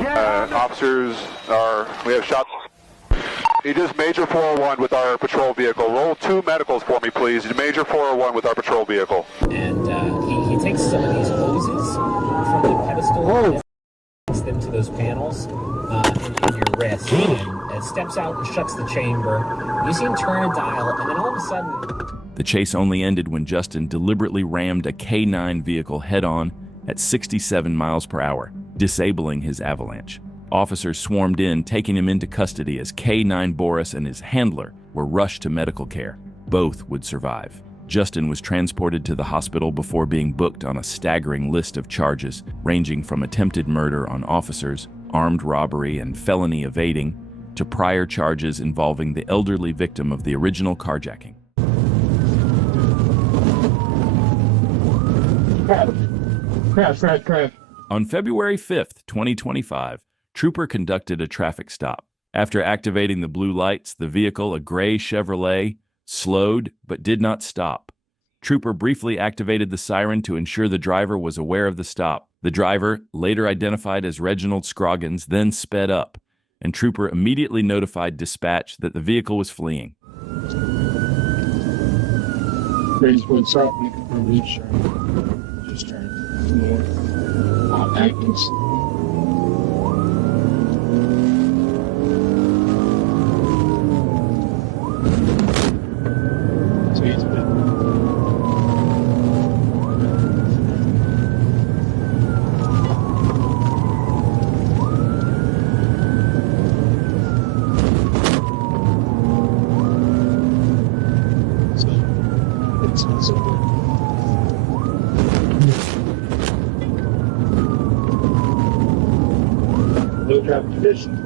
Officers we have shots. He just major 401 with our patrol vehicle. Roll 2 medicals for me, please. Major 401 with our patrol vehicle. And he takes some of these hoses from the pedestal and hooks them to those panels in your wrist, and steps out and shuts the chamber. You see him turn a dial, and then all of a sudden... The chase only ended when Justin deliberately rammed a K9 vehicle head-on at 67 miles per hour, disabling his Avalanche. Officers swarmed in, taking him into custody as K9 Boris and his handler were rushed to medical care. Both would survive. Justin was transported to the hospital before being booked on a staggering list of charges, ranging from attempted murder on officers, armed robbery, and felony evading, to prior charges involving the elderly victim of the original carjacking. Crash. On February 5th, 2025, Trooper conducted a traffic stop. After activating the blue lights, the vehicle, a gray Chevrolet, slowed but did not stop. Trooper briefly activated the siren to ensure the driver was aware of the stop. The driver, later identified as Reginald Scroggins, then sped up, and Trooper immediately notified dispatch that the vehicle was fleeing. What's up? Just turn north. Atkins. Low traffic conditions.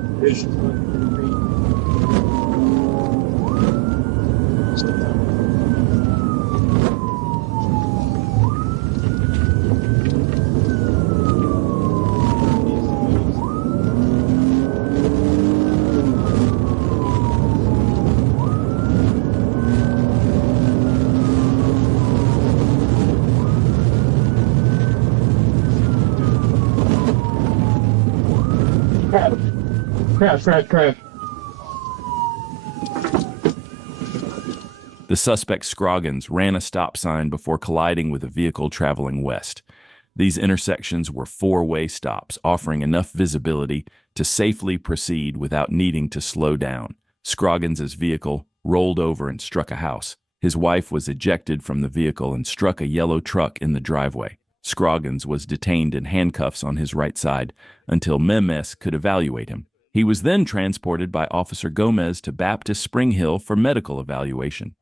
Crash. The suspect Scroggins ran a stop sign before colliding with a vehicle traveling west. These intersections were four-way stops, offering enough visibility to safely proceed without needing to slow down. Scroggins' vehicle rolled over and struck a house. His wife was ejected from the vehicle and struck a yellow truck in the driveway. Scroggins was detained in handcuffs on his right side until Memes could evaluate him. He was then transported by Officer Gomez to Baptist Spring Hill for medical evaluation.